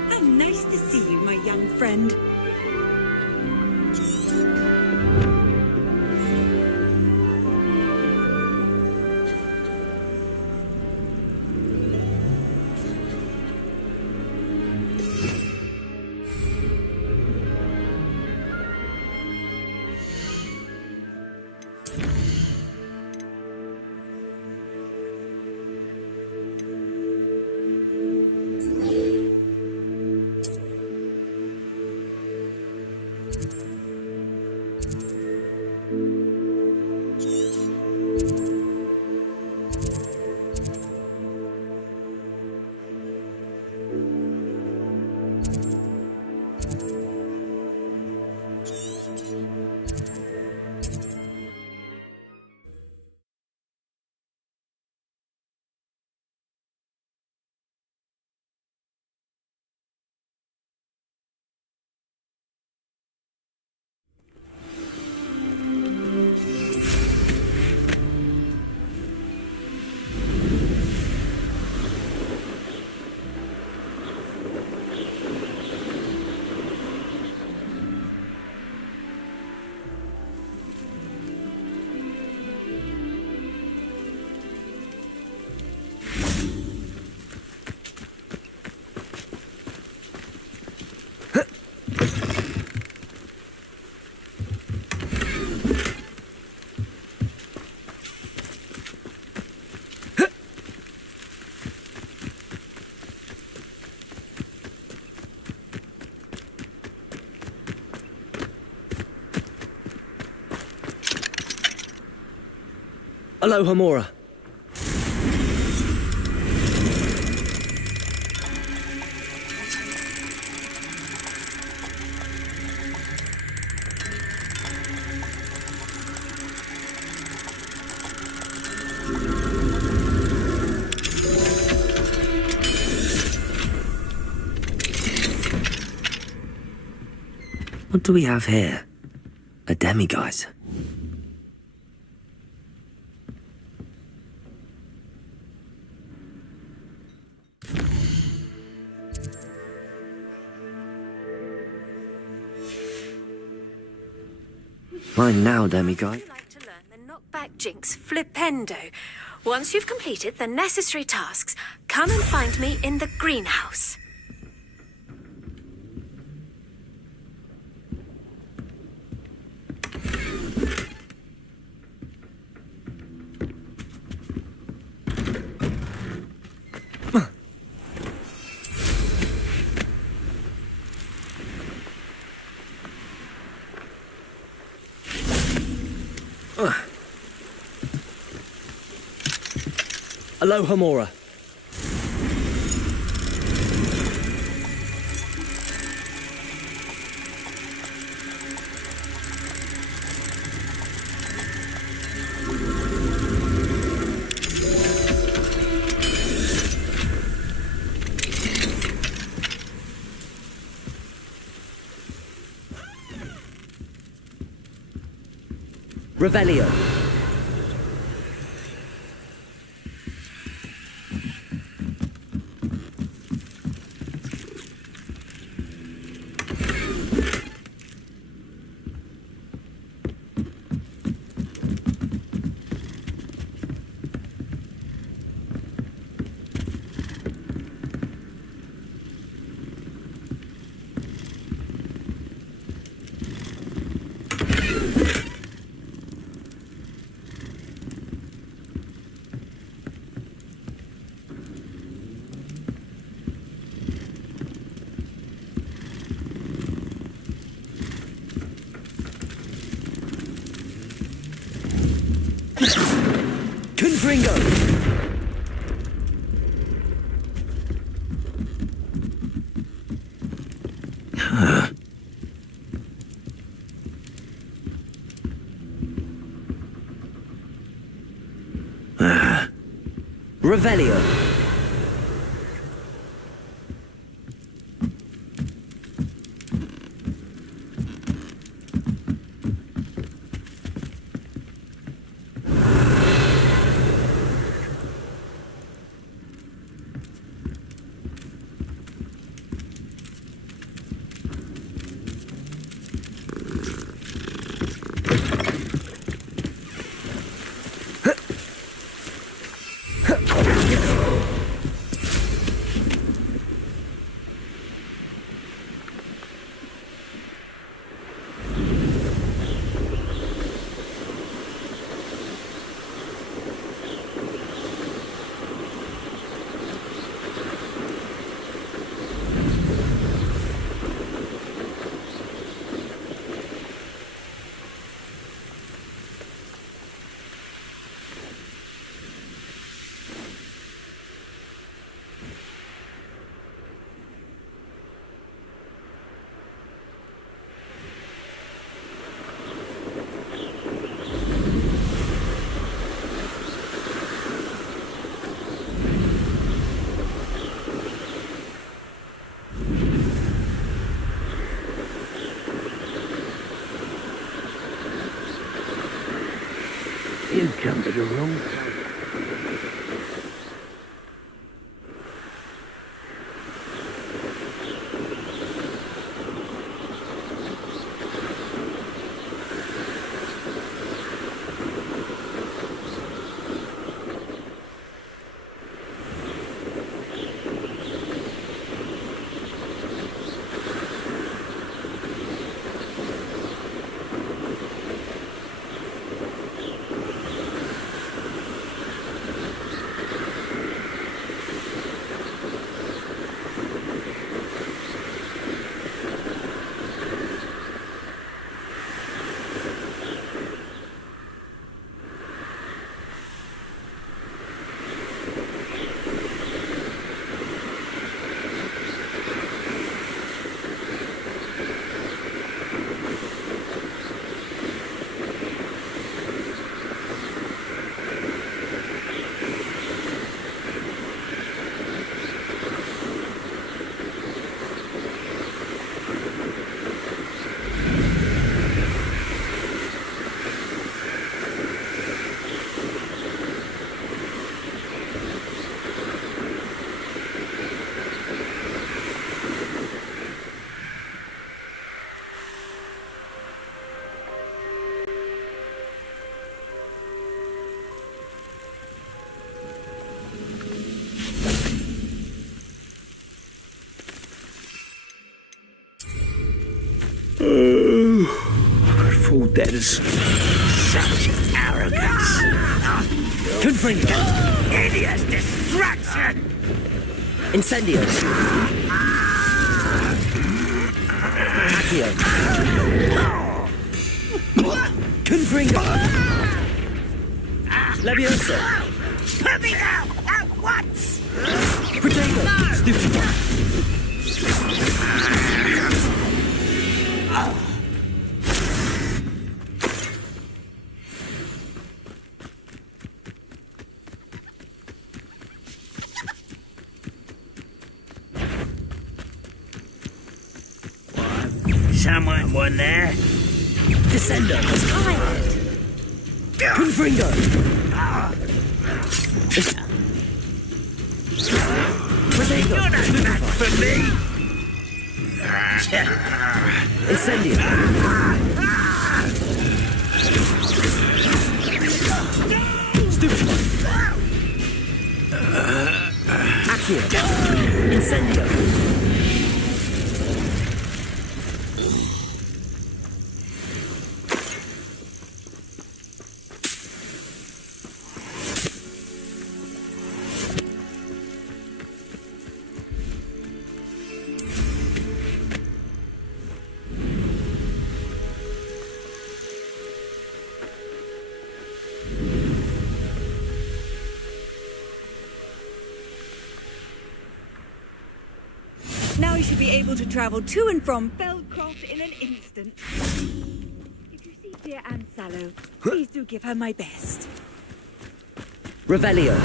How nice to see you, my young friend. Aloha, Mora. What do we have here? A demiguise. Mine now, demiguise. Would you like to learn the knockback jinx flipendo? Once you've completed the necessary tasks, come and find me in the greenhouse. Aloha, Mora. Revelio. Confringo! Revelio. You've come to the wrong place. Full debtors. Such arrogance. Confringo! Hideous distraction! Incendio! Accio! Confringo! Leviosa! Put me down at once! Protego! Stupefy! Someone there? Descendo! Confringo! Protego! You're not back for me! Incendio! Stupefy! Accio! Incendio! Now you should be able to travel to and from Feldcroft in an instant. If you see dear Anne Sallow, please do give her my best. Revelio!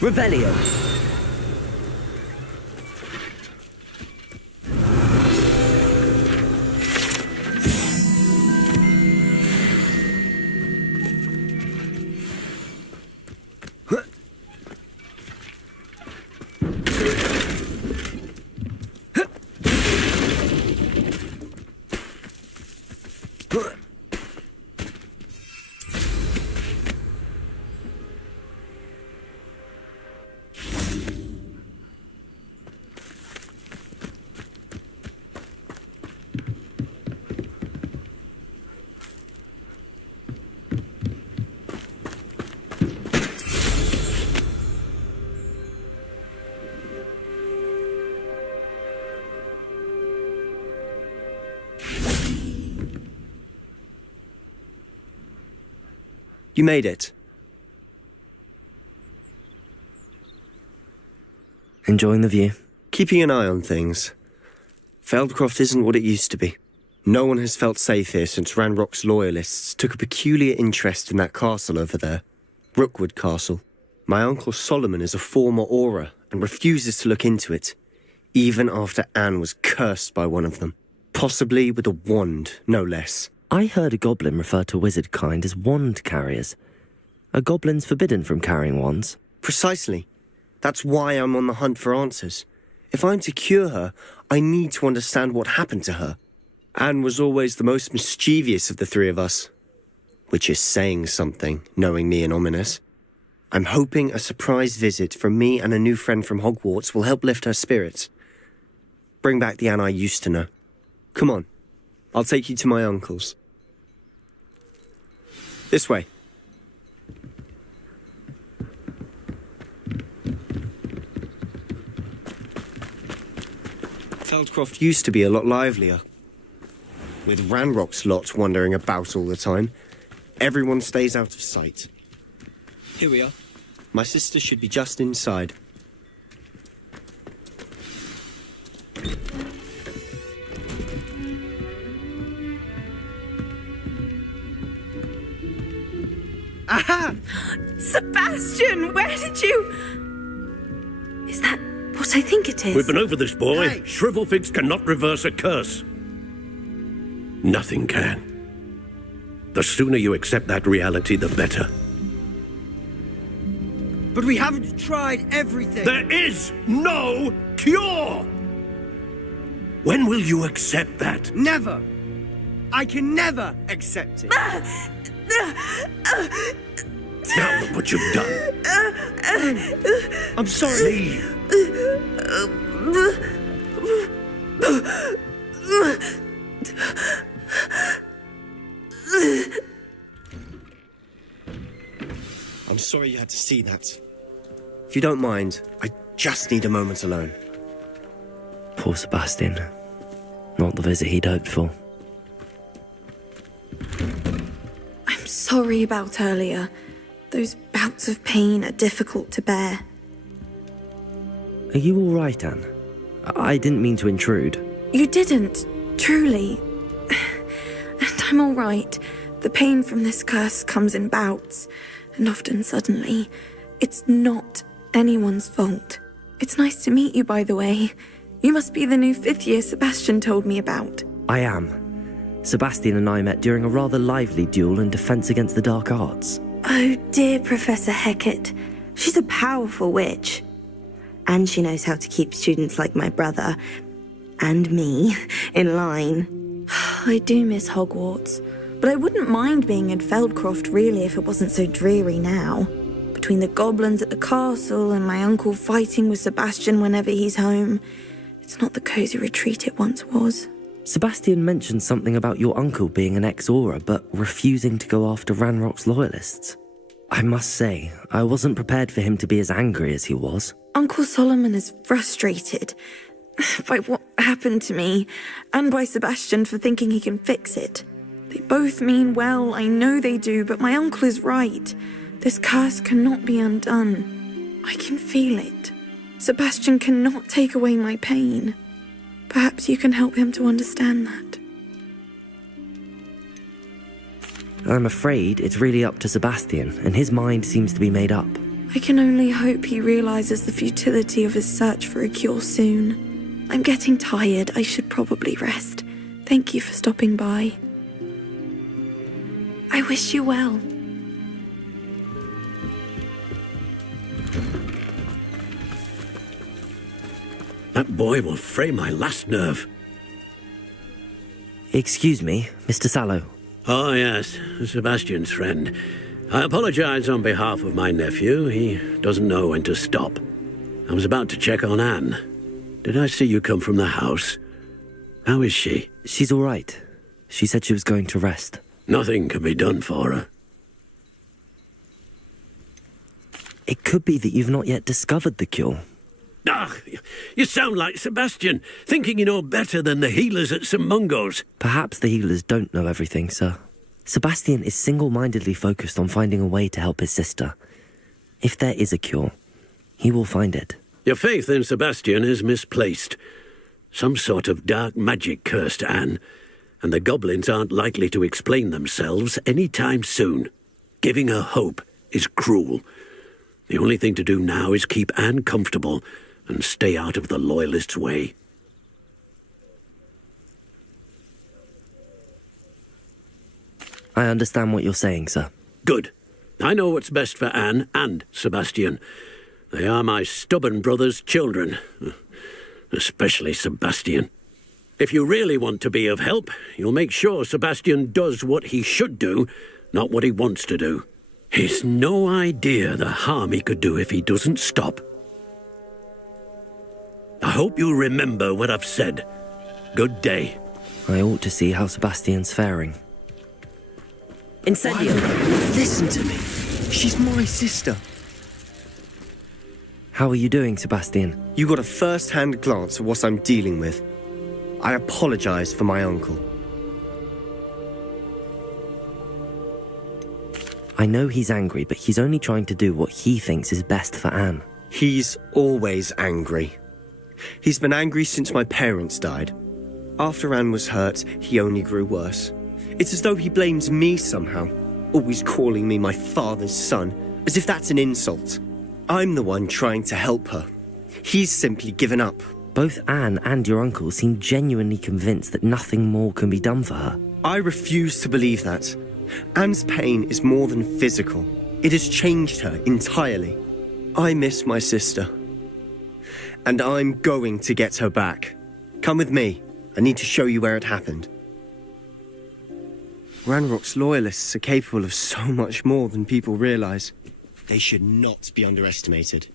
Revelio! You made it. Enjoying the view? Keeping an eye on things. Feldcroft isn't what it used to be. No one has felt safe here since Ranrock's loyalists took a peculiar interest in that castle over there. Rookwood Castle. My uncle Solomon is a former Auror and refuses to look into it, even after Anne was cursed by one of them. Possibly with a wand, no less. I heard a goblin refer to wizard kind as wand carriers. Are goblins forbidden from carrying wands? Precisely. That's why I'm on the hunt for answers. If I'm to cure her, I need to understand what happened to her. Anne was always the most mischievous of the three of us. Which is saying something, knowing me and Ominous. I'm hoping a surprise visit from me and a new friend from Hogwarts will help lift her spirits. Bring back the Anne I used to know. Come on, I'll take you to my uncle's. This way. Feldcroft used to be a lot livelier. With Ranrock's lot wandering about all the time, everyone stays out of sight. Here we are. My sister should be just inside. Aha! Sebastian, where did you... Is that what I think it is? We've been over this, boy. Hey. Shrivelfigs cannot reverse a curse. Nothing can. The sooner you accept that reality, the better. But we haven't tried everything. There is no cure! When will you accept that? Never. I can never accept it. Now look what you've done. I'm sorry. I'm sorry you had to see that. If you don't mind, I just need a moment alone. Poor Sebastian. Not the visit he'd hoped for. I'm sorry about earlier. Those bouts of pain are difficult to bear. Are you all right, Anne? I didn't mean to intrude. You didn't, truly. And I'm all right. The pain from this curse comes in bouts, and often suddenly. It's not anyone's fault. It's nice to meet you, by the way. You must be the new 5th year Sebastian told me about. I am. Sebastian and I met during a rather lively duel in Defense Against the Dark Arts. Oh dear, Professor Hecat. She's a powerful witch. And she knows how to keep students like my brother, and me, in line. I do miss Hogwarts, but I wouldn't mind being in Feldcroft really if it wasn't so dreary now. Between the goblins at the castle and my uncle fighting with Sebastian whenever he's home, it's not the cosy retreat it once was. Sebastian mentioned something about your uncle being an ex-Auror, but refusing to go after Ranrock's loyalists. I must say, I wasn't prepared for him to be as angry as he was. Uncle Solomon is frustrated by what happened to me, and by Sebastian for thinking he can fix it. They both mean well, I know they do, but my uncle is right. This curse cannot be undone. I can feel it. Sebastian cannot take away my pain. Perhaps you can help him to understand that. I'm afraid it's really up to Sebastian, and his mind seems to be made up. I can only hope he realizes the futility of his search for a cure soon. I'm getting tired. I should probably rest. Thank you for stopping by. I wish you well. That boy will fray my last nerve. Excuse me, Mr. Sallow. Oh, yes, Sebastian's friend. I apologize on behalf of my nephew. He doesn't know when to stop. I was about to check on Anne. Did I see you come from the house? How is she? She's all right. She said she was going to rest. Nothing can be done for her. It could be that you've not yet discovered the cure. Ah, you sound like Sebastian, thinking you know better than the healers at St. Mungo's. Perhaps the healers don't know everything, sir. Sebastian is single-mindedly focused on finding a way to help his sister. If there is a cure, he will find it. Your faith in Sebastian is misplaced. Some sort of dark magic cursed Anne, and the goblins aren't likely to explain themselves any time soon. Giving her hope is cruel. The only thing to do now is keep Anne comfortable and stay out of the Loyalists' way. I understand what you're saying, sir. Good. I know what's best for Anne and Sebastian. They are my stubborn brother's children. Especially Sebastian. If you really want to be of help, you'll make sure Sebastian does what he should do, not what he wants to do. He's no idea the harm he could do if he doesn't stop. I hope you'll remember what I've said. Good day. I ought to see how Sebastian's faring. Incendio! Listen to me. She's my sister. How are you doing, Sebastian? You got a first-hand glance at what I'm dealing with. I apologize for my uncle. I know he's angry, but he's only trying to do what he thinks is best for Anne. He's always angry. He's been angry since my parents died. After Anne was hurt, he only grew worse. It's as though he blames me somehow, always calling me my father's son, as if that's an insult. I'm the one trying to help her. He's simply given up. Both Anne and your uncle seem genuinely convinced that nothing more can be done for her. I refuse to believe that. Anne's pain is more than physical. It has changed her entirely. I miss my sister. And I'm going to get her back. Come with me. I need to show you where it happened. Ranrock's loyalists are capable of so much more than people realize. They should not be underestimated.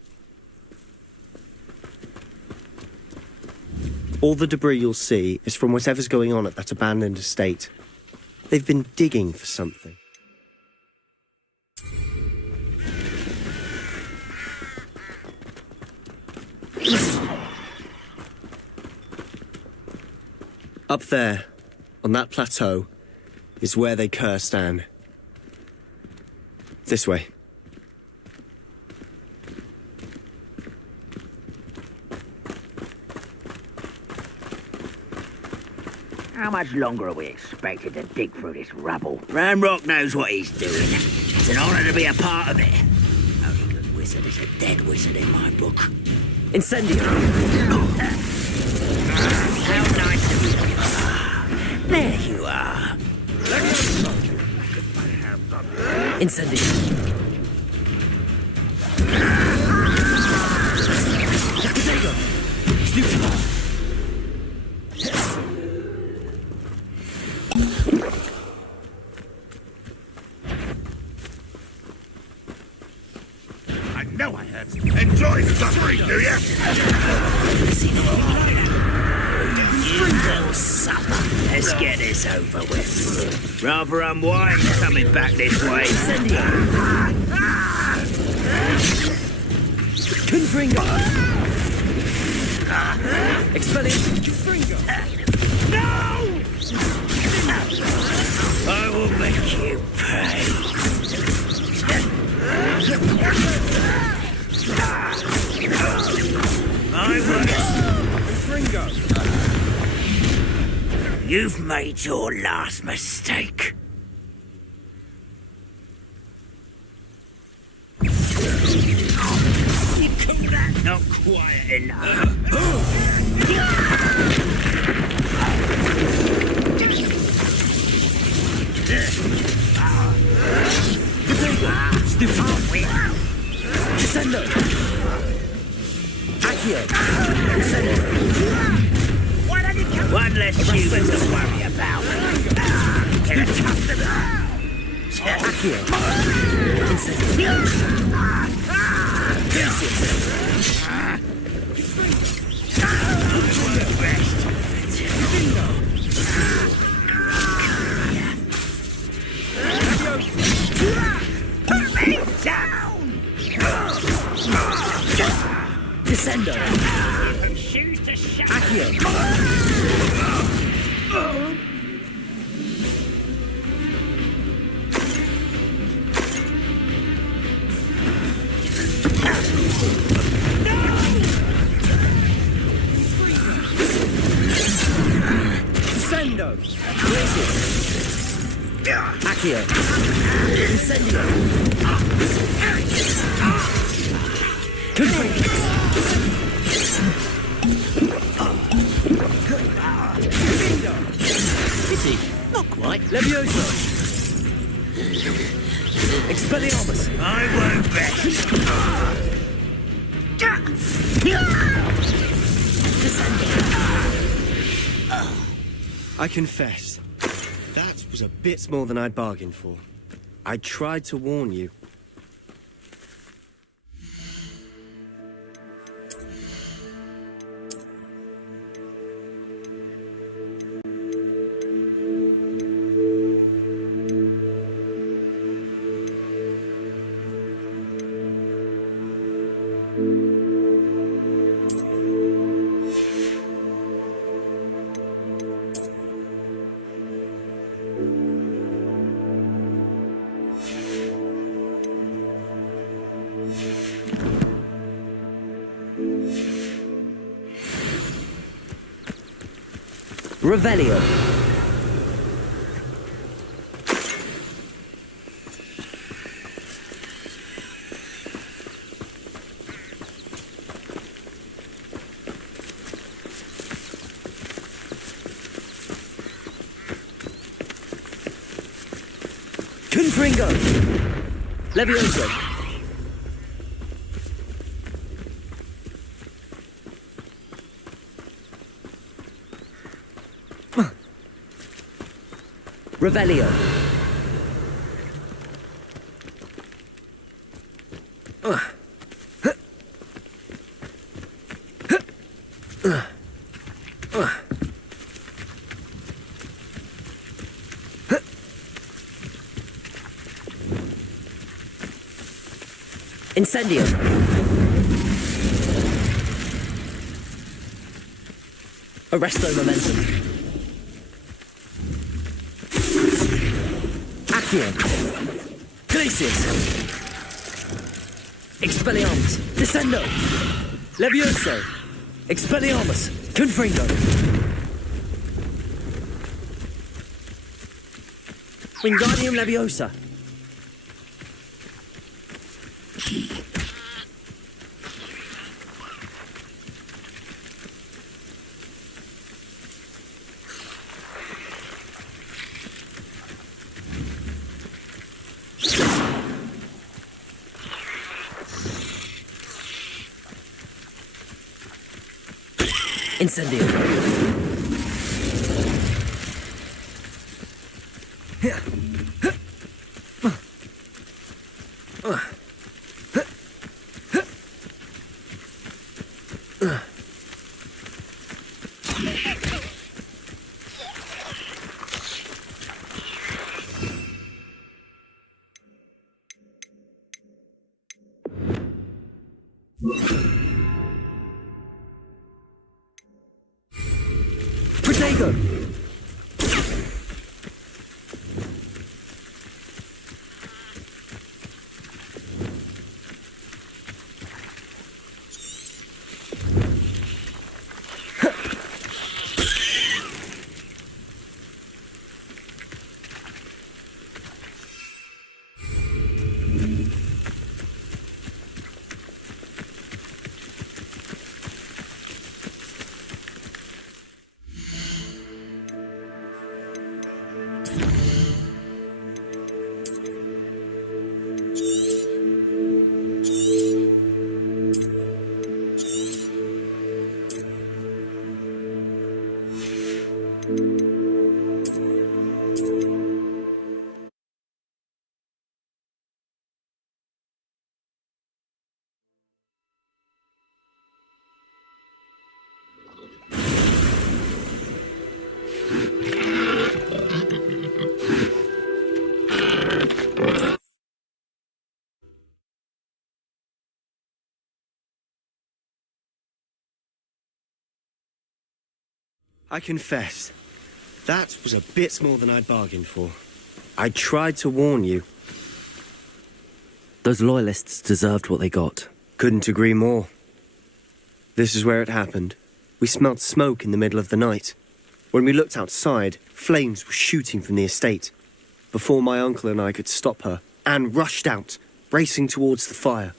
All the debris you'll see is from whatever's going on at that abandoned estate. They've been digging for something. Up there, on that plateau, is where they cursed Anne. This way. How much longer are we expected to dig through this rubble? Ranrock knows what he's doing. It's an honor to be a part of it. Only good wizard is a dead wizard in my book. Incendio! How nice of you. There you are. Incendio! I know I have. Enjoy suffering, do you? You will suffer. Let's get this over with. Rather unwise coming back this way. Confringo! Expelling Confringo! No! I will make you pay. I will. Confringo! You've made your last mistake. You call that not quiet enough? Descendo! Accio! Descendo! One less human to worry about. Get a customer! Accio! Descendo! Put me down! Descendo! Choose to shut Accio! Accio. Incendio. Pity. Not quite. Levioso. Expelliarmus. I won't I confess, that was a bit more than I'd bargained for. I tried to warn you. Revelio. Confringo. Levioso. Revelio. Incendio. Arresto momentum. Accio. Glacius. Expelliarmus. Descendo. Levioso. Expelliarmus. Confringo. Wingardium Leviosa. Incendio. Protego. I confess, that was a bit more than I'd bargained for. I tried to warn you. Those loyalists deserved what they got. Couldn't agree more. This is where it happened. We smelled smoke in the middle of the night. When we looked outside, flames were shooting from the estate. before my uncle and I could stop her. Anne rushed out, racing towards the fire,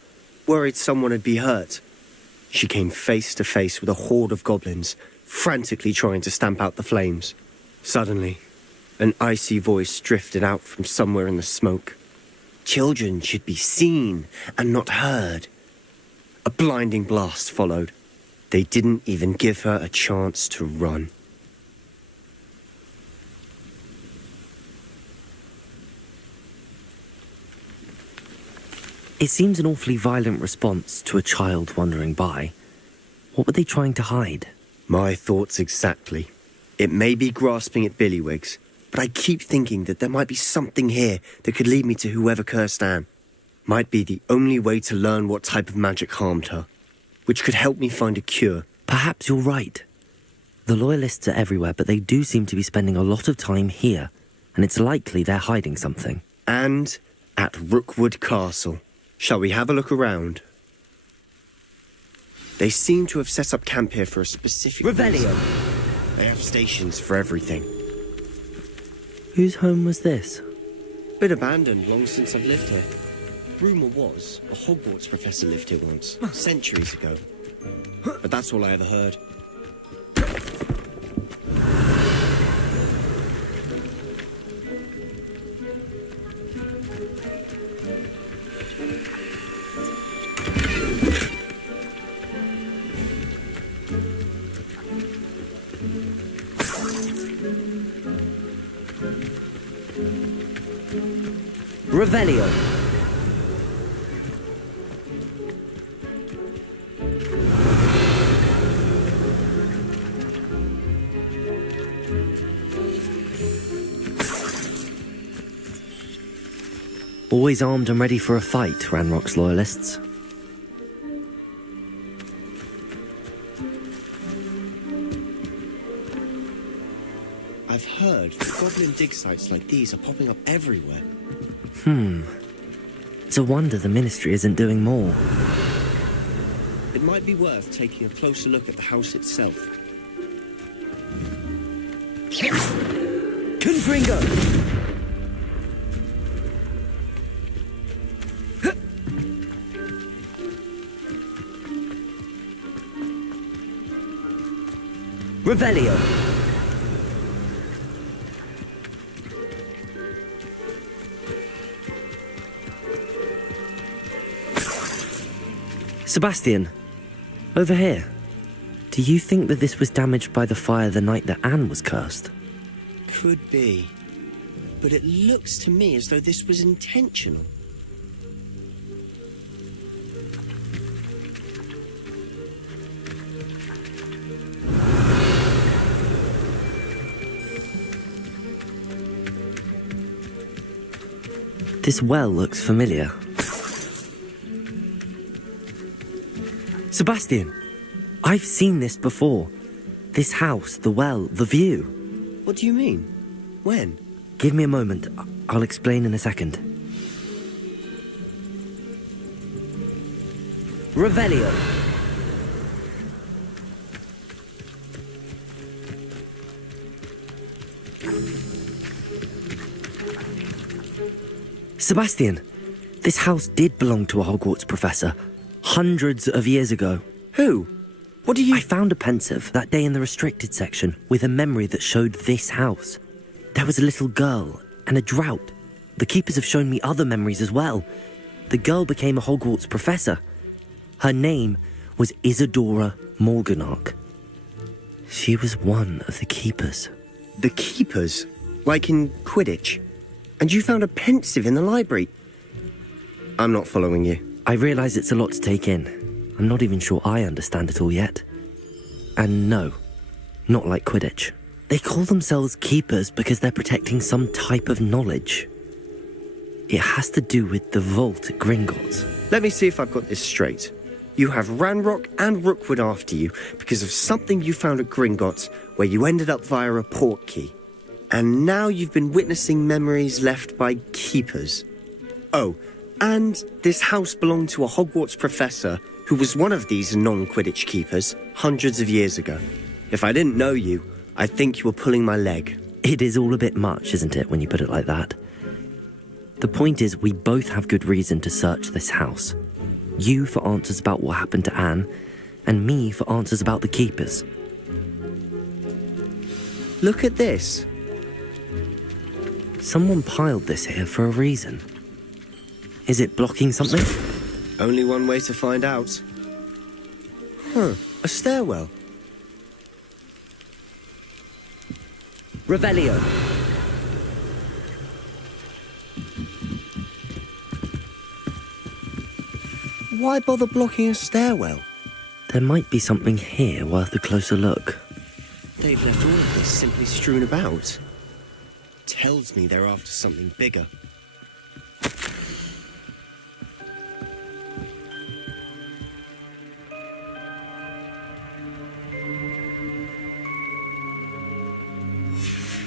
worried someone had been hurt. She came face to face with a horde of goblins, frantically trying to stamp out the flames. Suddenly, an icy voice drifted out from somewhere in the smoke. Children should be seen and not heard. A blinding blast followed. They didn't even give her a chance to run. It seems an awfully violent response to a child wandering by. What were they trying to hide? My thoughts exactly. It may be grasping at Billywigs, but I keep thinking that there might be something here that could lead me to whoever cursed Anne. Might be the only way to learn what type of magic harmed her, which could help me find a cure. Perhaps you're right. The Loyalists are everywhere, but they do seem to be spending a lot of time here, and it's likely they're hiding something. And at Rookwood Castle. Shall we have a look around? They seem to have set up camp here for a specific reason. They have stations for everything. Whose home was this? Been abandoned long since I've lived here. Rumour was a Hogwarts professor lived here once, centuries ago. But that's all I ever heard. Revelio. Always armed and ready for a fight, Ranrock's Loyalists. I've heard that goblin dig sites like these are popping up everywhere. It's a wonder the Ministry isn't doing more. It might be worth taking a closer look at the house itself. Confringo! Revelio. Sebastian, over here. Do you think that this was damaged by the fire the night that Anne was cursed? Could be. But it looks to me as though this was intentional. This well looks familiar. Sebastian, I've seen this before. This house, the well, the view. What do you mean? When? Give me a moment. I'll explain in a second. Revelio. Sebastian, this house did belong to a Hogwarts professor, hundreds of years ago. Who? What do you... I found a pensive that day in the restricted section with a memory that showed this house. There was a little girl and a drought. The keepers have shown me other memories as well. The girl became a Hogwarts professor. Her name was Isadora Morganach. She was one of the keepers. The keepers? Like in Quidditch? And you found a pensive in the library? I'm not following you. I realise it's a lot to take in. I'm not even sure I understand it all yet. And no, not like Quidditch. They call themselves keepers because they're protecting some type of knowledge. It has to do with the vault at Gringotts. Let me see if I've got this straight. You have Ranrock and Rookwood after you because of something you found at Gringotts where you ended up via a portkey. And now you've been witnessing memories left by keepers. Oh, and this house belonged to a Hogwarts professor who was one of these non-Quidditch keepers hundreds of years ago. If I didn't know you, I'd think you were pulling my leg. It is all a bit much, isn't it, when you put it like that? The point is, we both have good reason to search this house. You for answers about what happened to Anne, and me for answers about the keepers. Look at this. Someone piled this here for a reason. Is it blocking something? Only one way to find out. A stairwell. Revelio. Why bother blocking a stairwell? There might be something here worth a closer look. They've left all of this simply strewn about. Tells me they're after something bigger.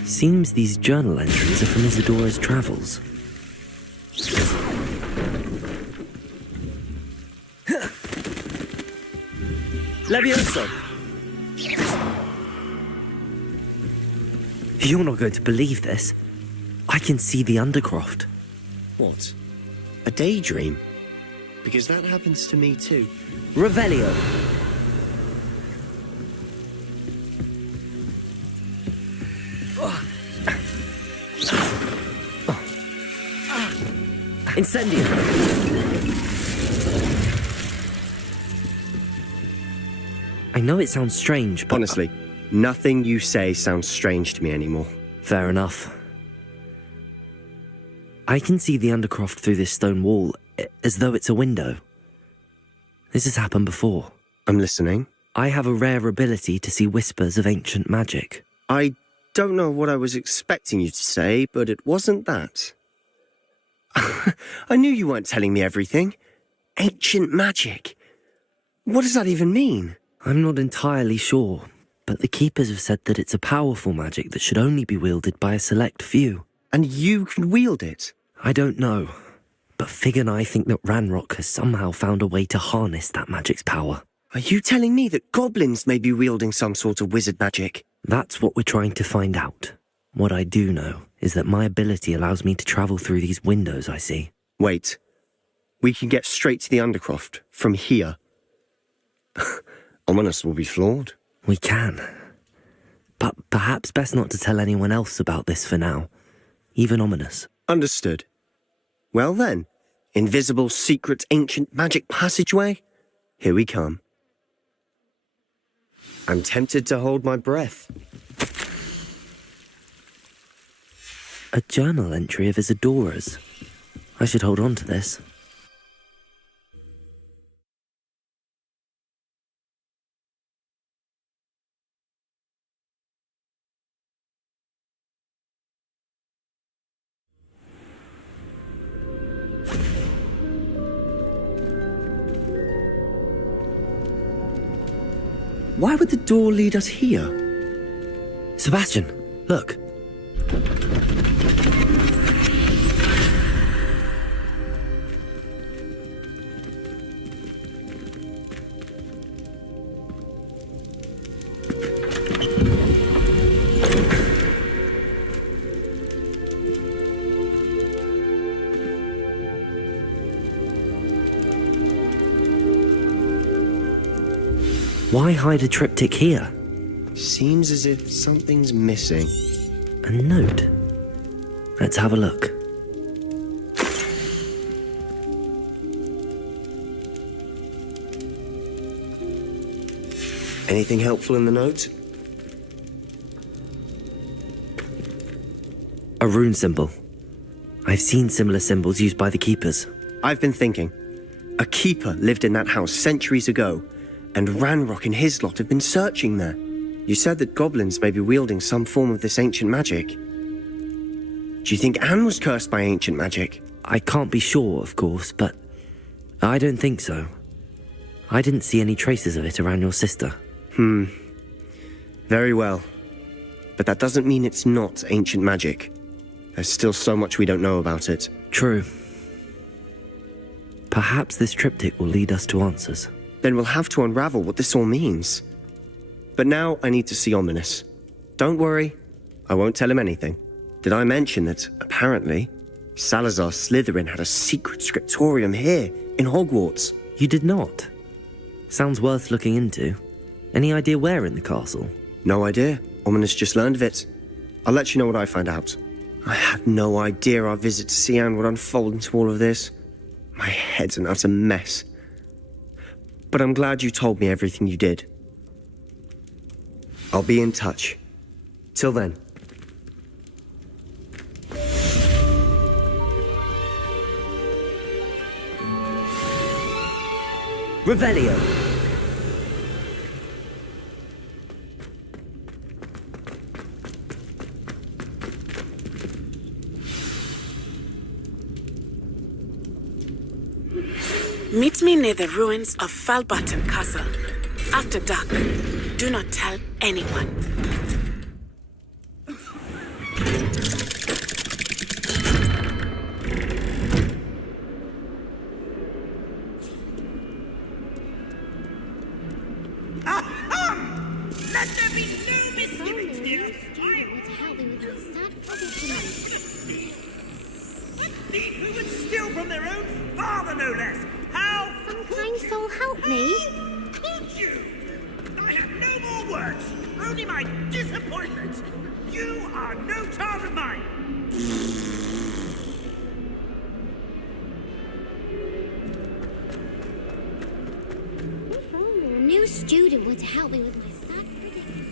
Seems these journal entries are from Isadora's travels. Levioso! You're not going to believe this. I can see the Undercroft. What? A daydream? Because that happens to me too. Revelio. Incendio. I know it sounds strange, but... Honestly, nothing you say sounds strange to me anymore. Fair enough. I can see the Undercroft through this stone wall, as though it's a window. This has happened before. I'm listening. I have a rare ability to see whispers of ancient magic. I don't know what I was expecting you to say, but it wasn't that. I knew you weren't telling me everything. Ancient magic. What does that even mean? I'm not entirely sure, but the Keepers have said that it's a powerful magic that should only be wielded by a select few. And you can wield it? I don't know, but Fig and I think that Ranrock has somehow found a way to harness that magic's power. Are you telling me that goblins may be wielding some sort of wizard magic? That's what we're trying to find out. What I do know is that my ability allows me to travel through these windows I see. Wait. We can get straight to the Undercroft from here. Ominous will be flawed. We can. But perhaps best not to tell anyone else about this for now. Even Ominous. Understood. Well then, invisible, secret, ancient magic passageway? Here we come. I'm tempted to hold my breath. A journal entry of Isadora's. I should hold on to this. Why would the door lead us here? Sebastian, look. Why hide a triptych here? Seems as if something's missing. A note? Let's have a look. Anything helpful in the note? A rune symbol. I've seen similar symbols used by the Keepers. I've been thinking. A keeper lived in that house centuries ago, and Ranrock and his lot have been searching there. You said that goblins may be wielding some form of this ancient magic. Do you think Anne was cursed by ancient magic? I can't be sure, of course, but I don't think so. I didn't see any traces of it around your sister. Very well. But that doesn't mean it's not ancient magic. There's still so much we don't know about it. True. Perhaps this triptych will lead us to answers. Then we'll have to unravel what this all means. But now I need to see Ominous. Don't worry, I won't tell him anything. Did I mention that, apparently, Salazar Slytherin had a secret scriptorium here, in Hogwarts. You did not? Sounds worth looking into. Any idea where in the castle? No idea. Ominous just learned of it. I'll let you know what I find out. I had no idea our visit to Cian would unfold into all of this. My head's an utter mess. But I'm glad you told me everything you did. I'll be in touch. Till then. Revelio. Meet me near the ruins of Falbutton Castle. After dark. Do not tell anyone. Let there be no misgivings here! A thief who would steal from their own father, no less! How Kind soul, help me. could you? I have no more words, only my disappointment. You are no child of mine. A new student were to help me with my sad predicament.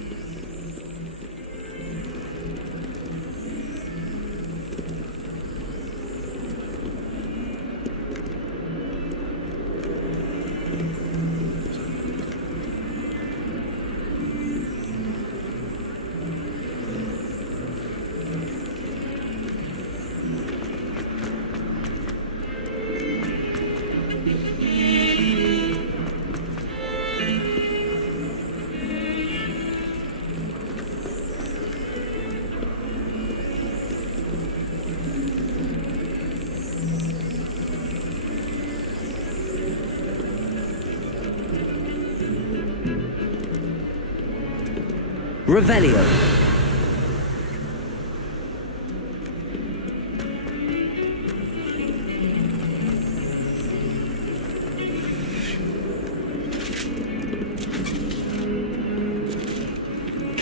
Revelio.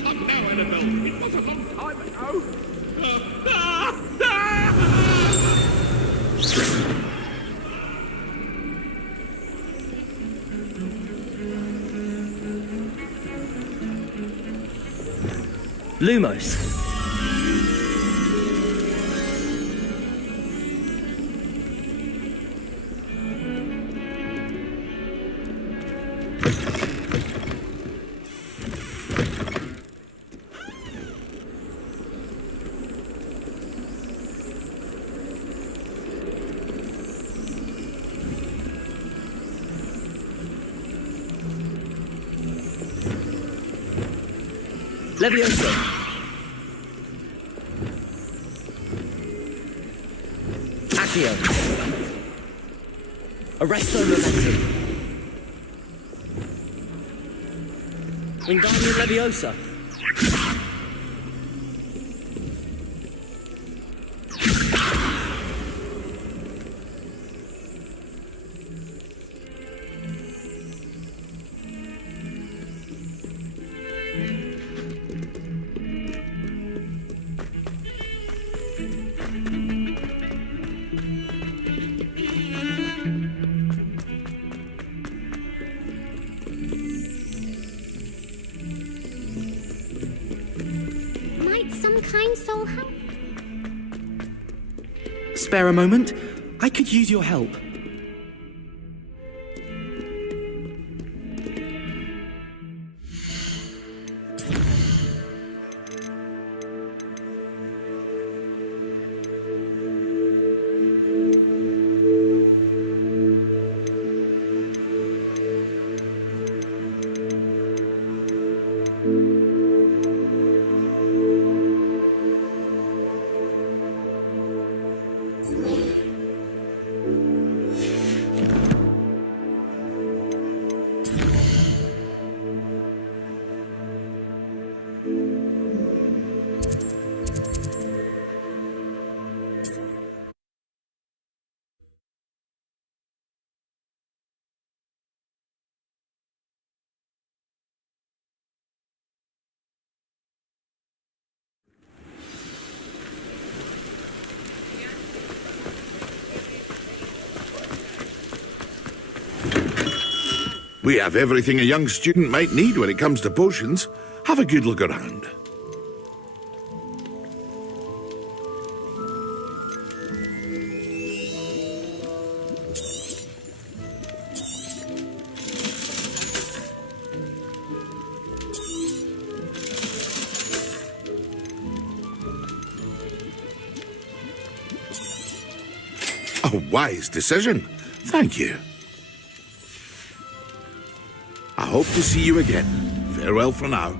Come now, Annabelle. It was a long time ago. Lumos. Levioso. Accio. Arresto Momentum. Wingardium Leviosa. Might some kind soul help? Spare a moment? I could use your help. We have everything a young student might need when it comes to potions. Have a good look around. A wise decision. Thank you. I hope to see you again. Farewell for now.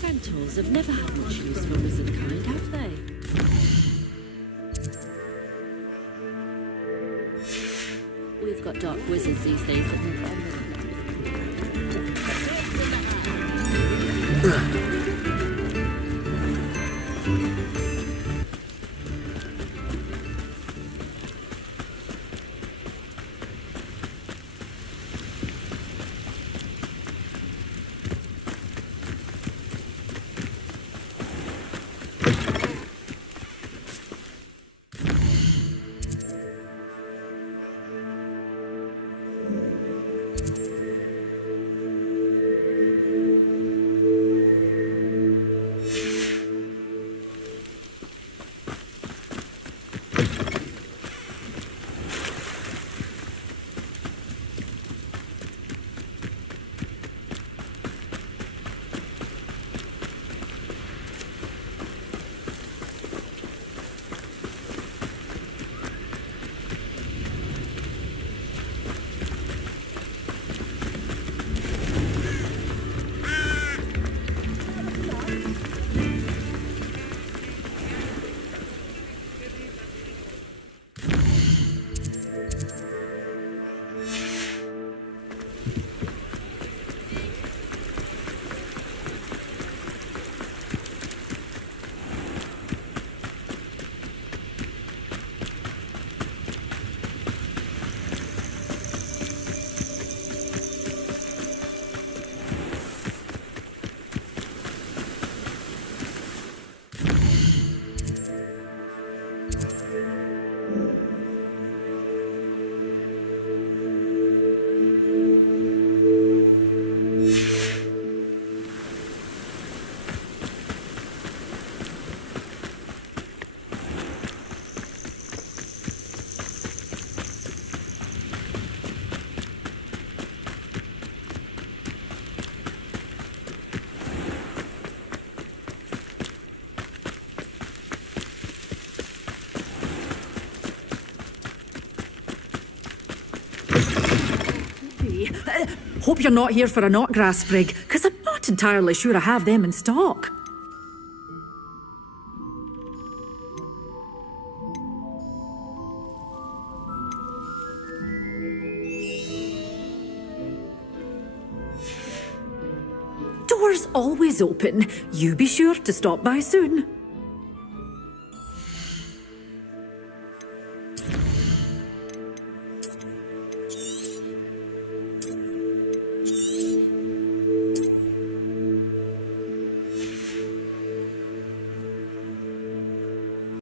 Centaurs have never had much use for wizard kind, have they? We've got dark wizards these days that move on. Hope you're not here for a knotgrass sprig, because I'm not entirely sure I have them in stock. Door's always open. You be sure to stop by soon.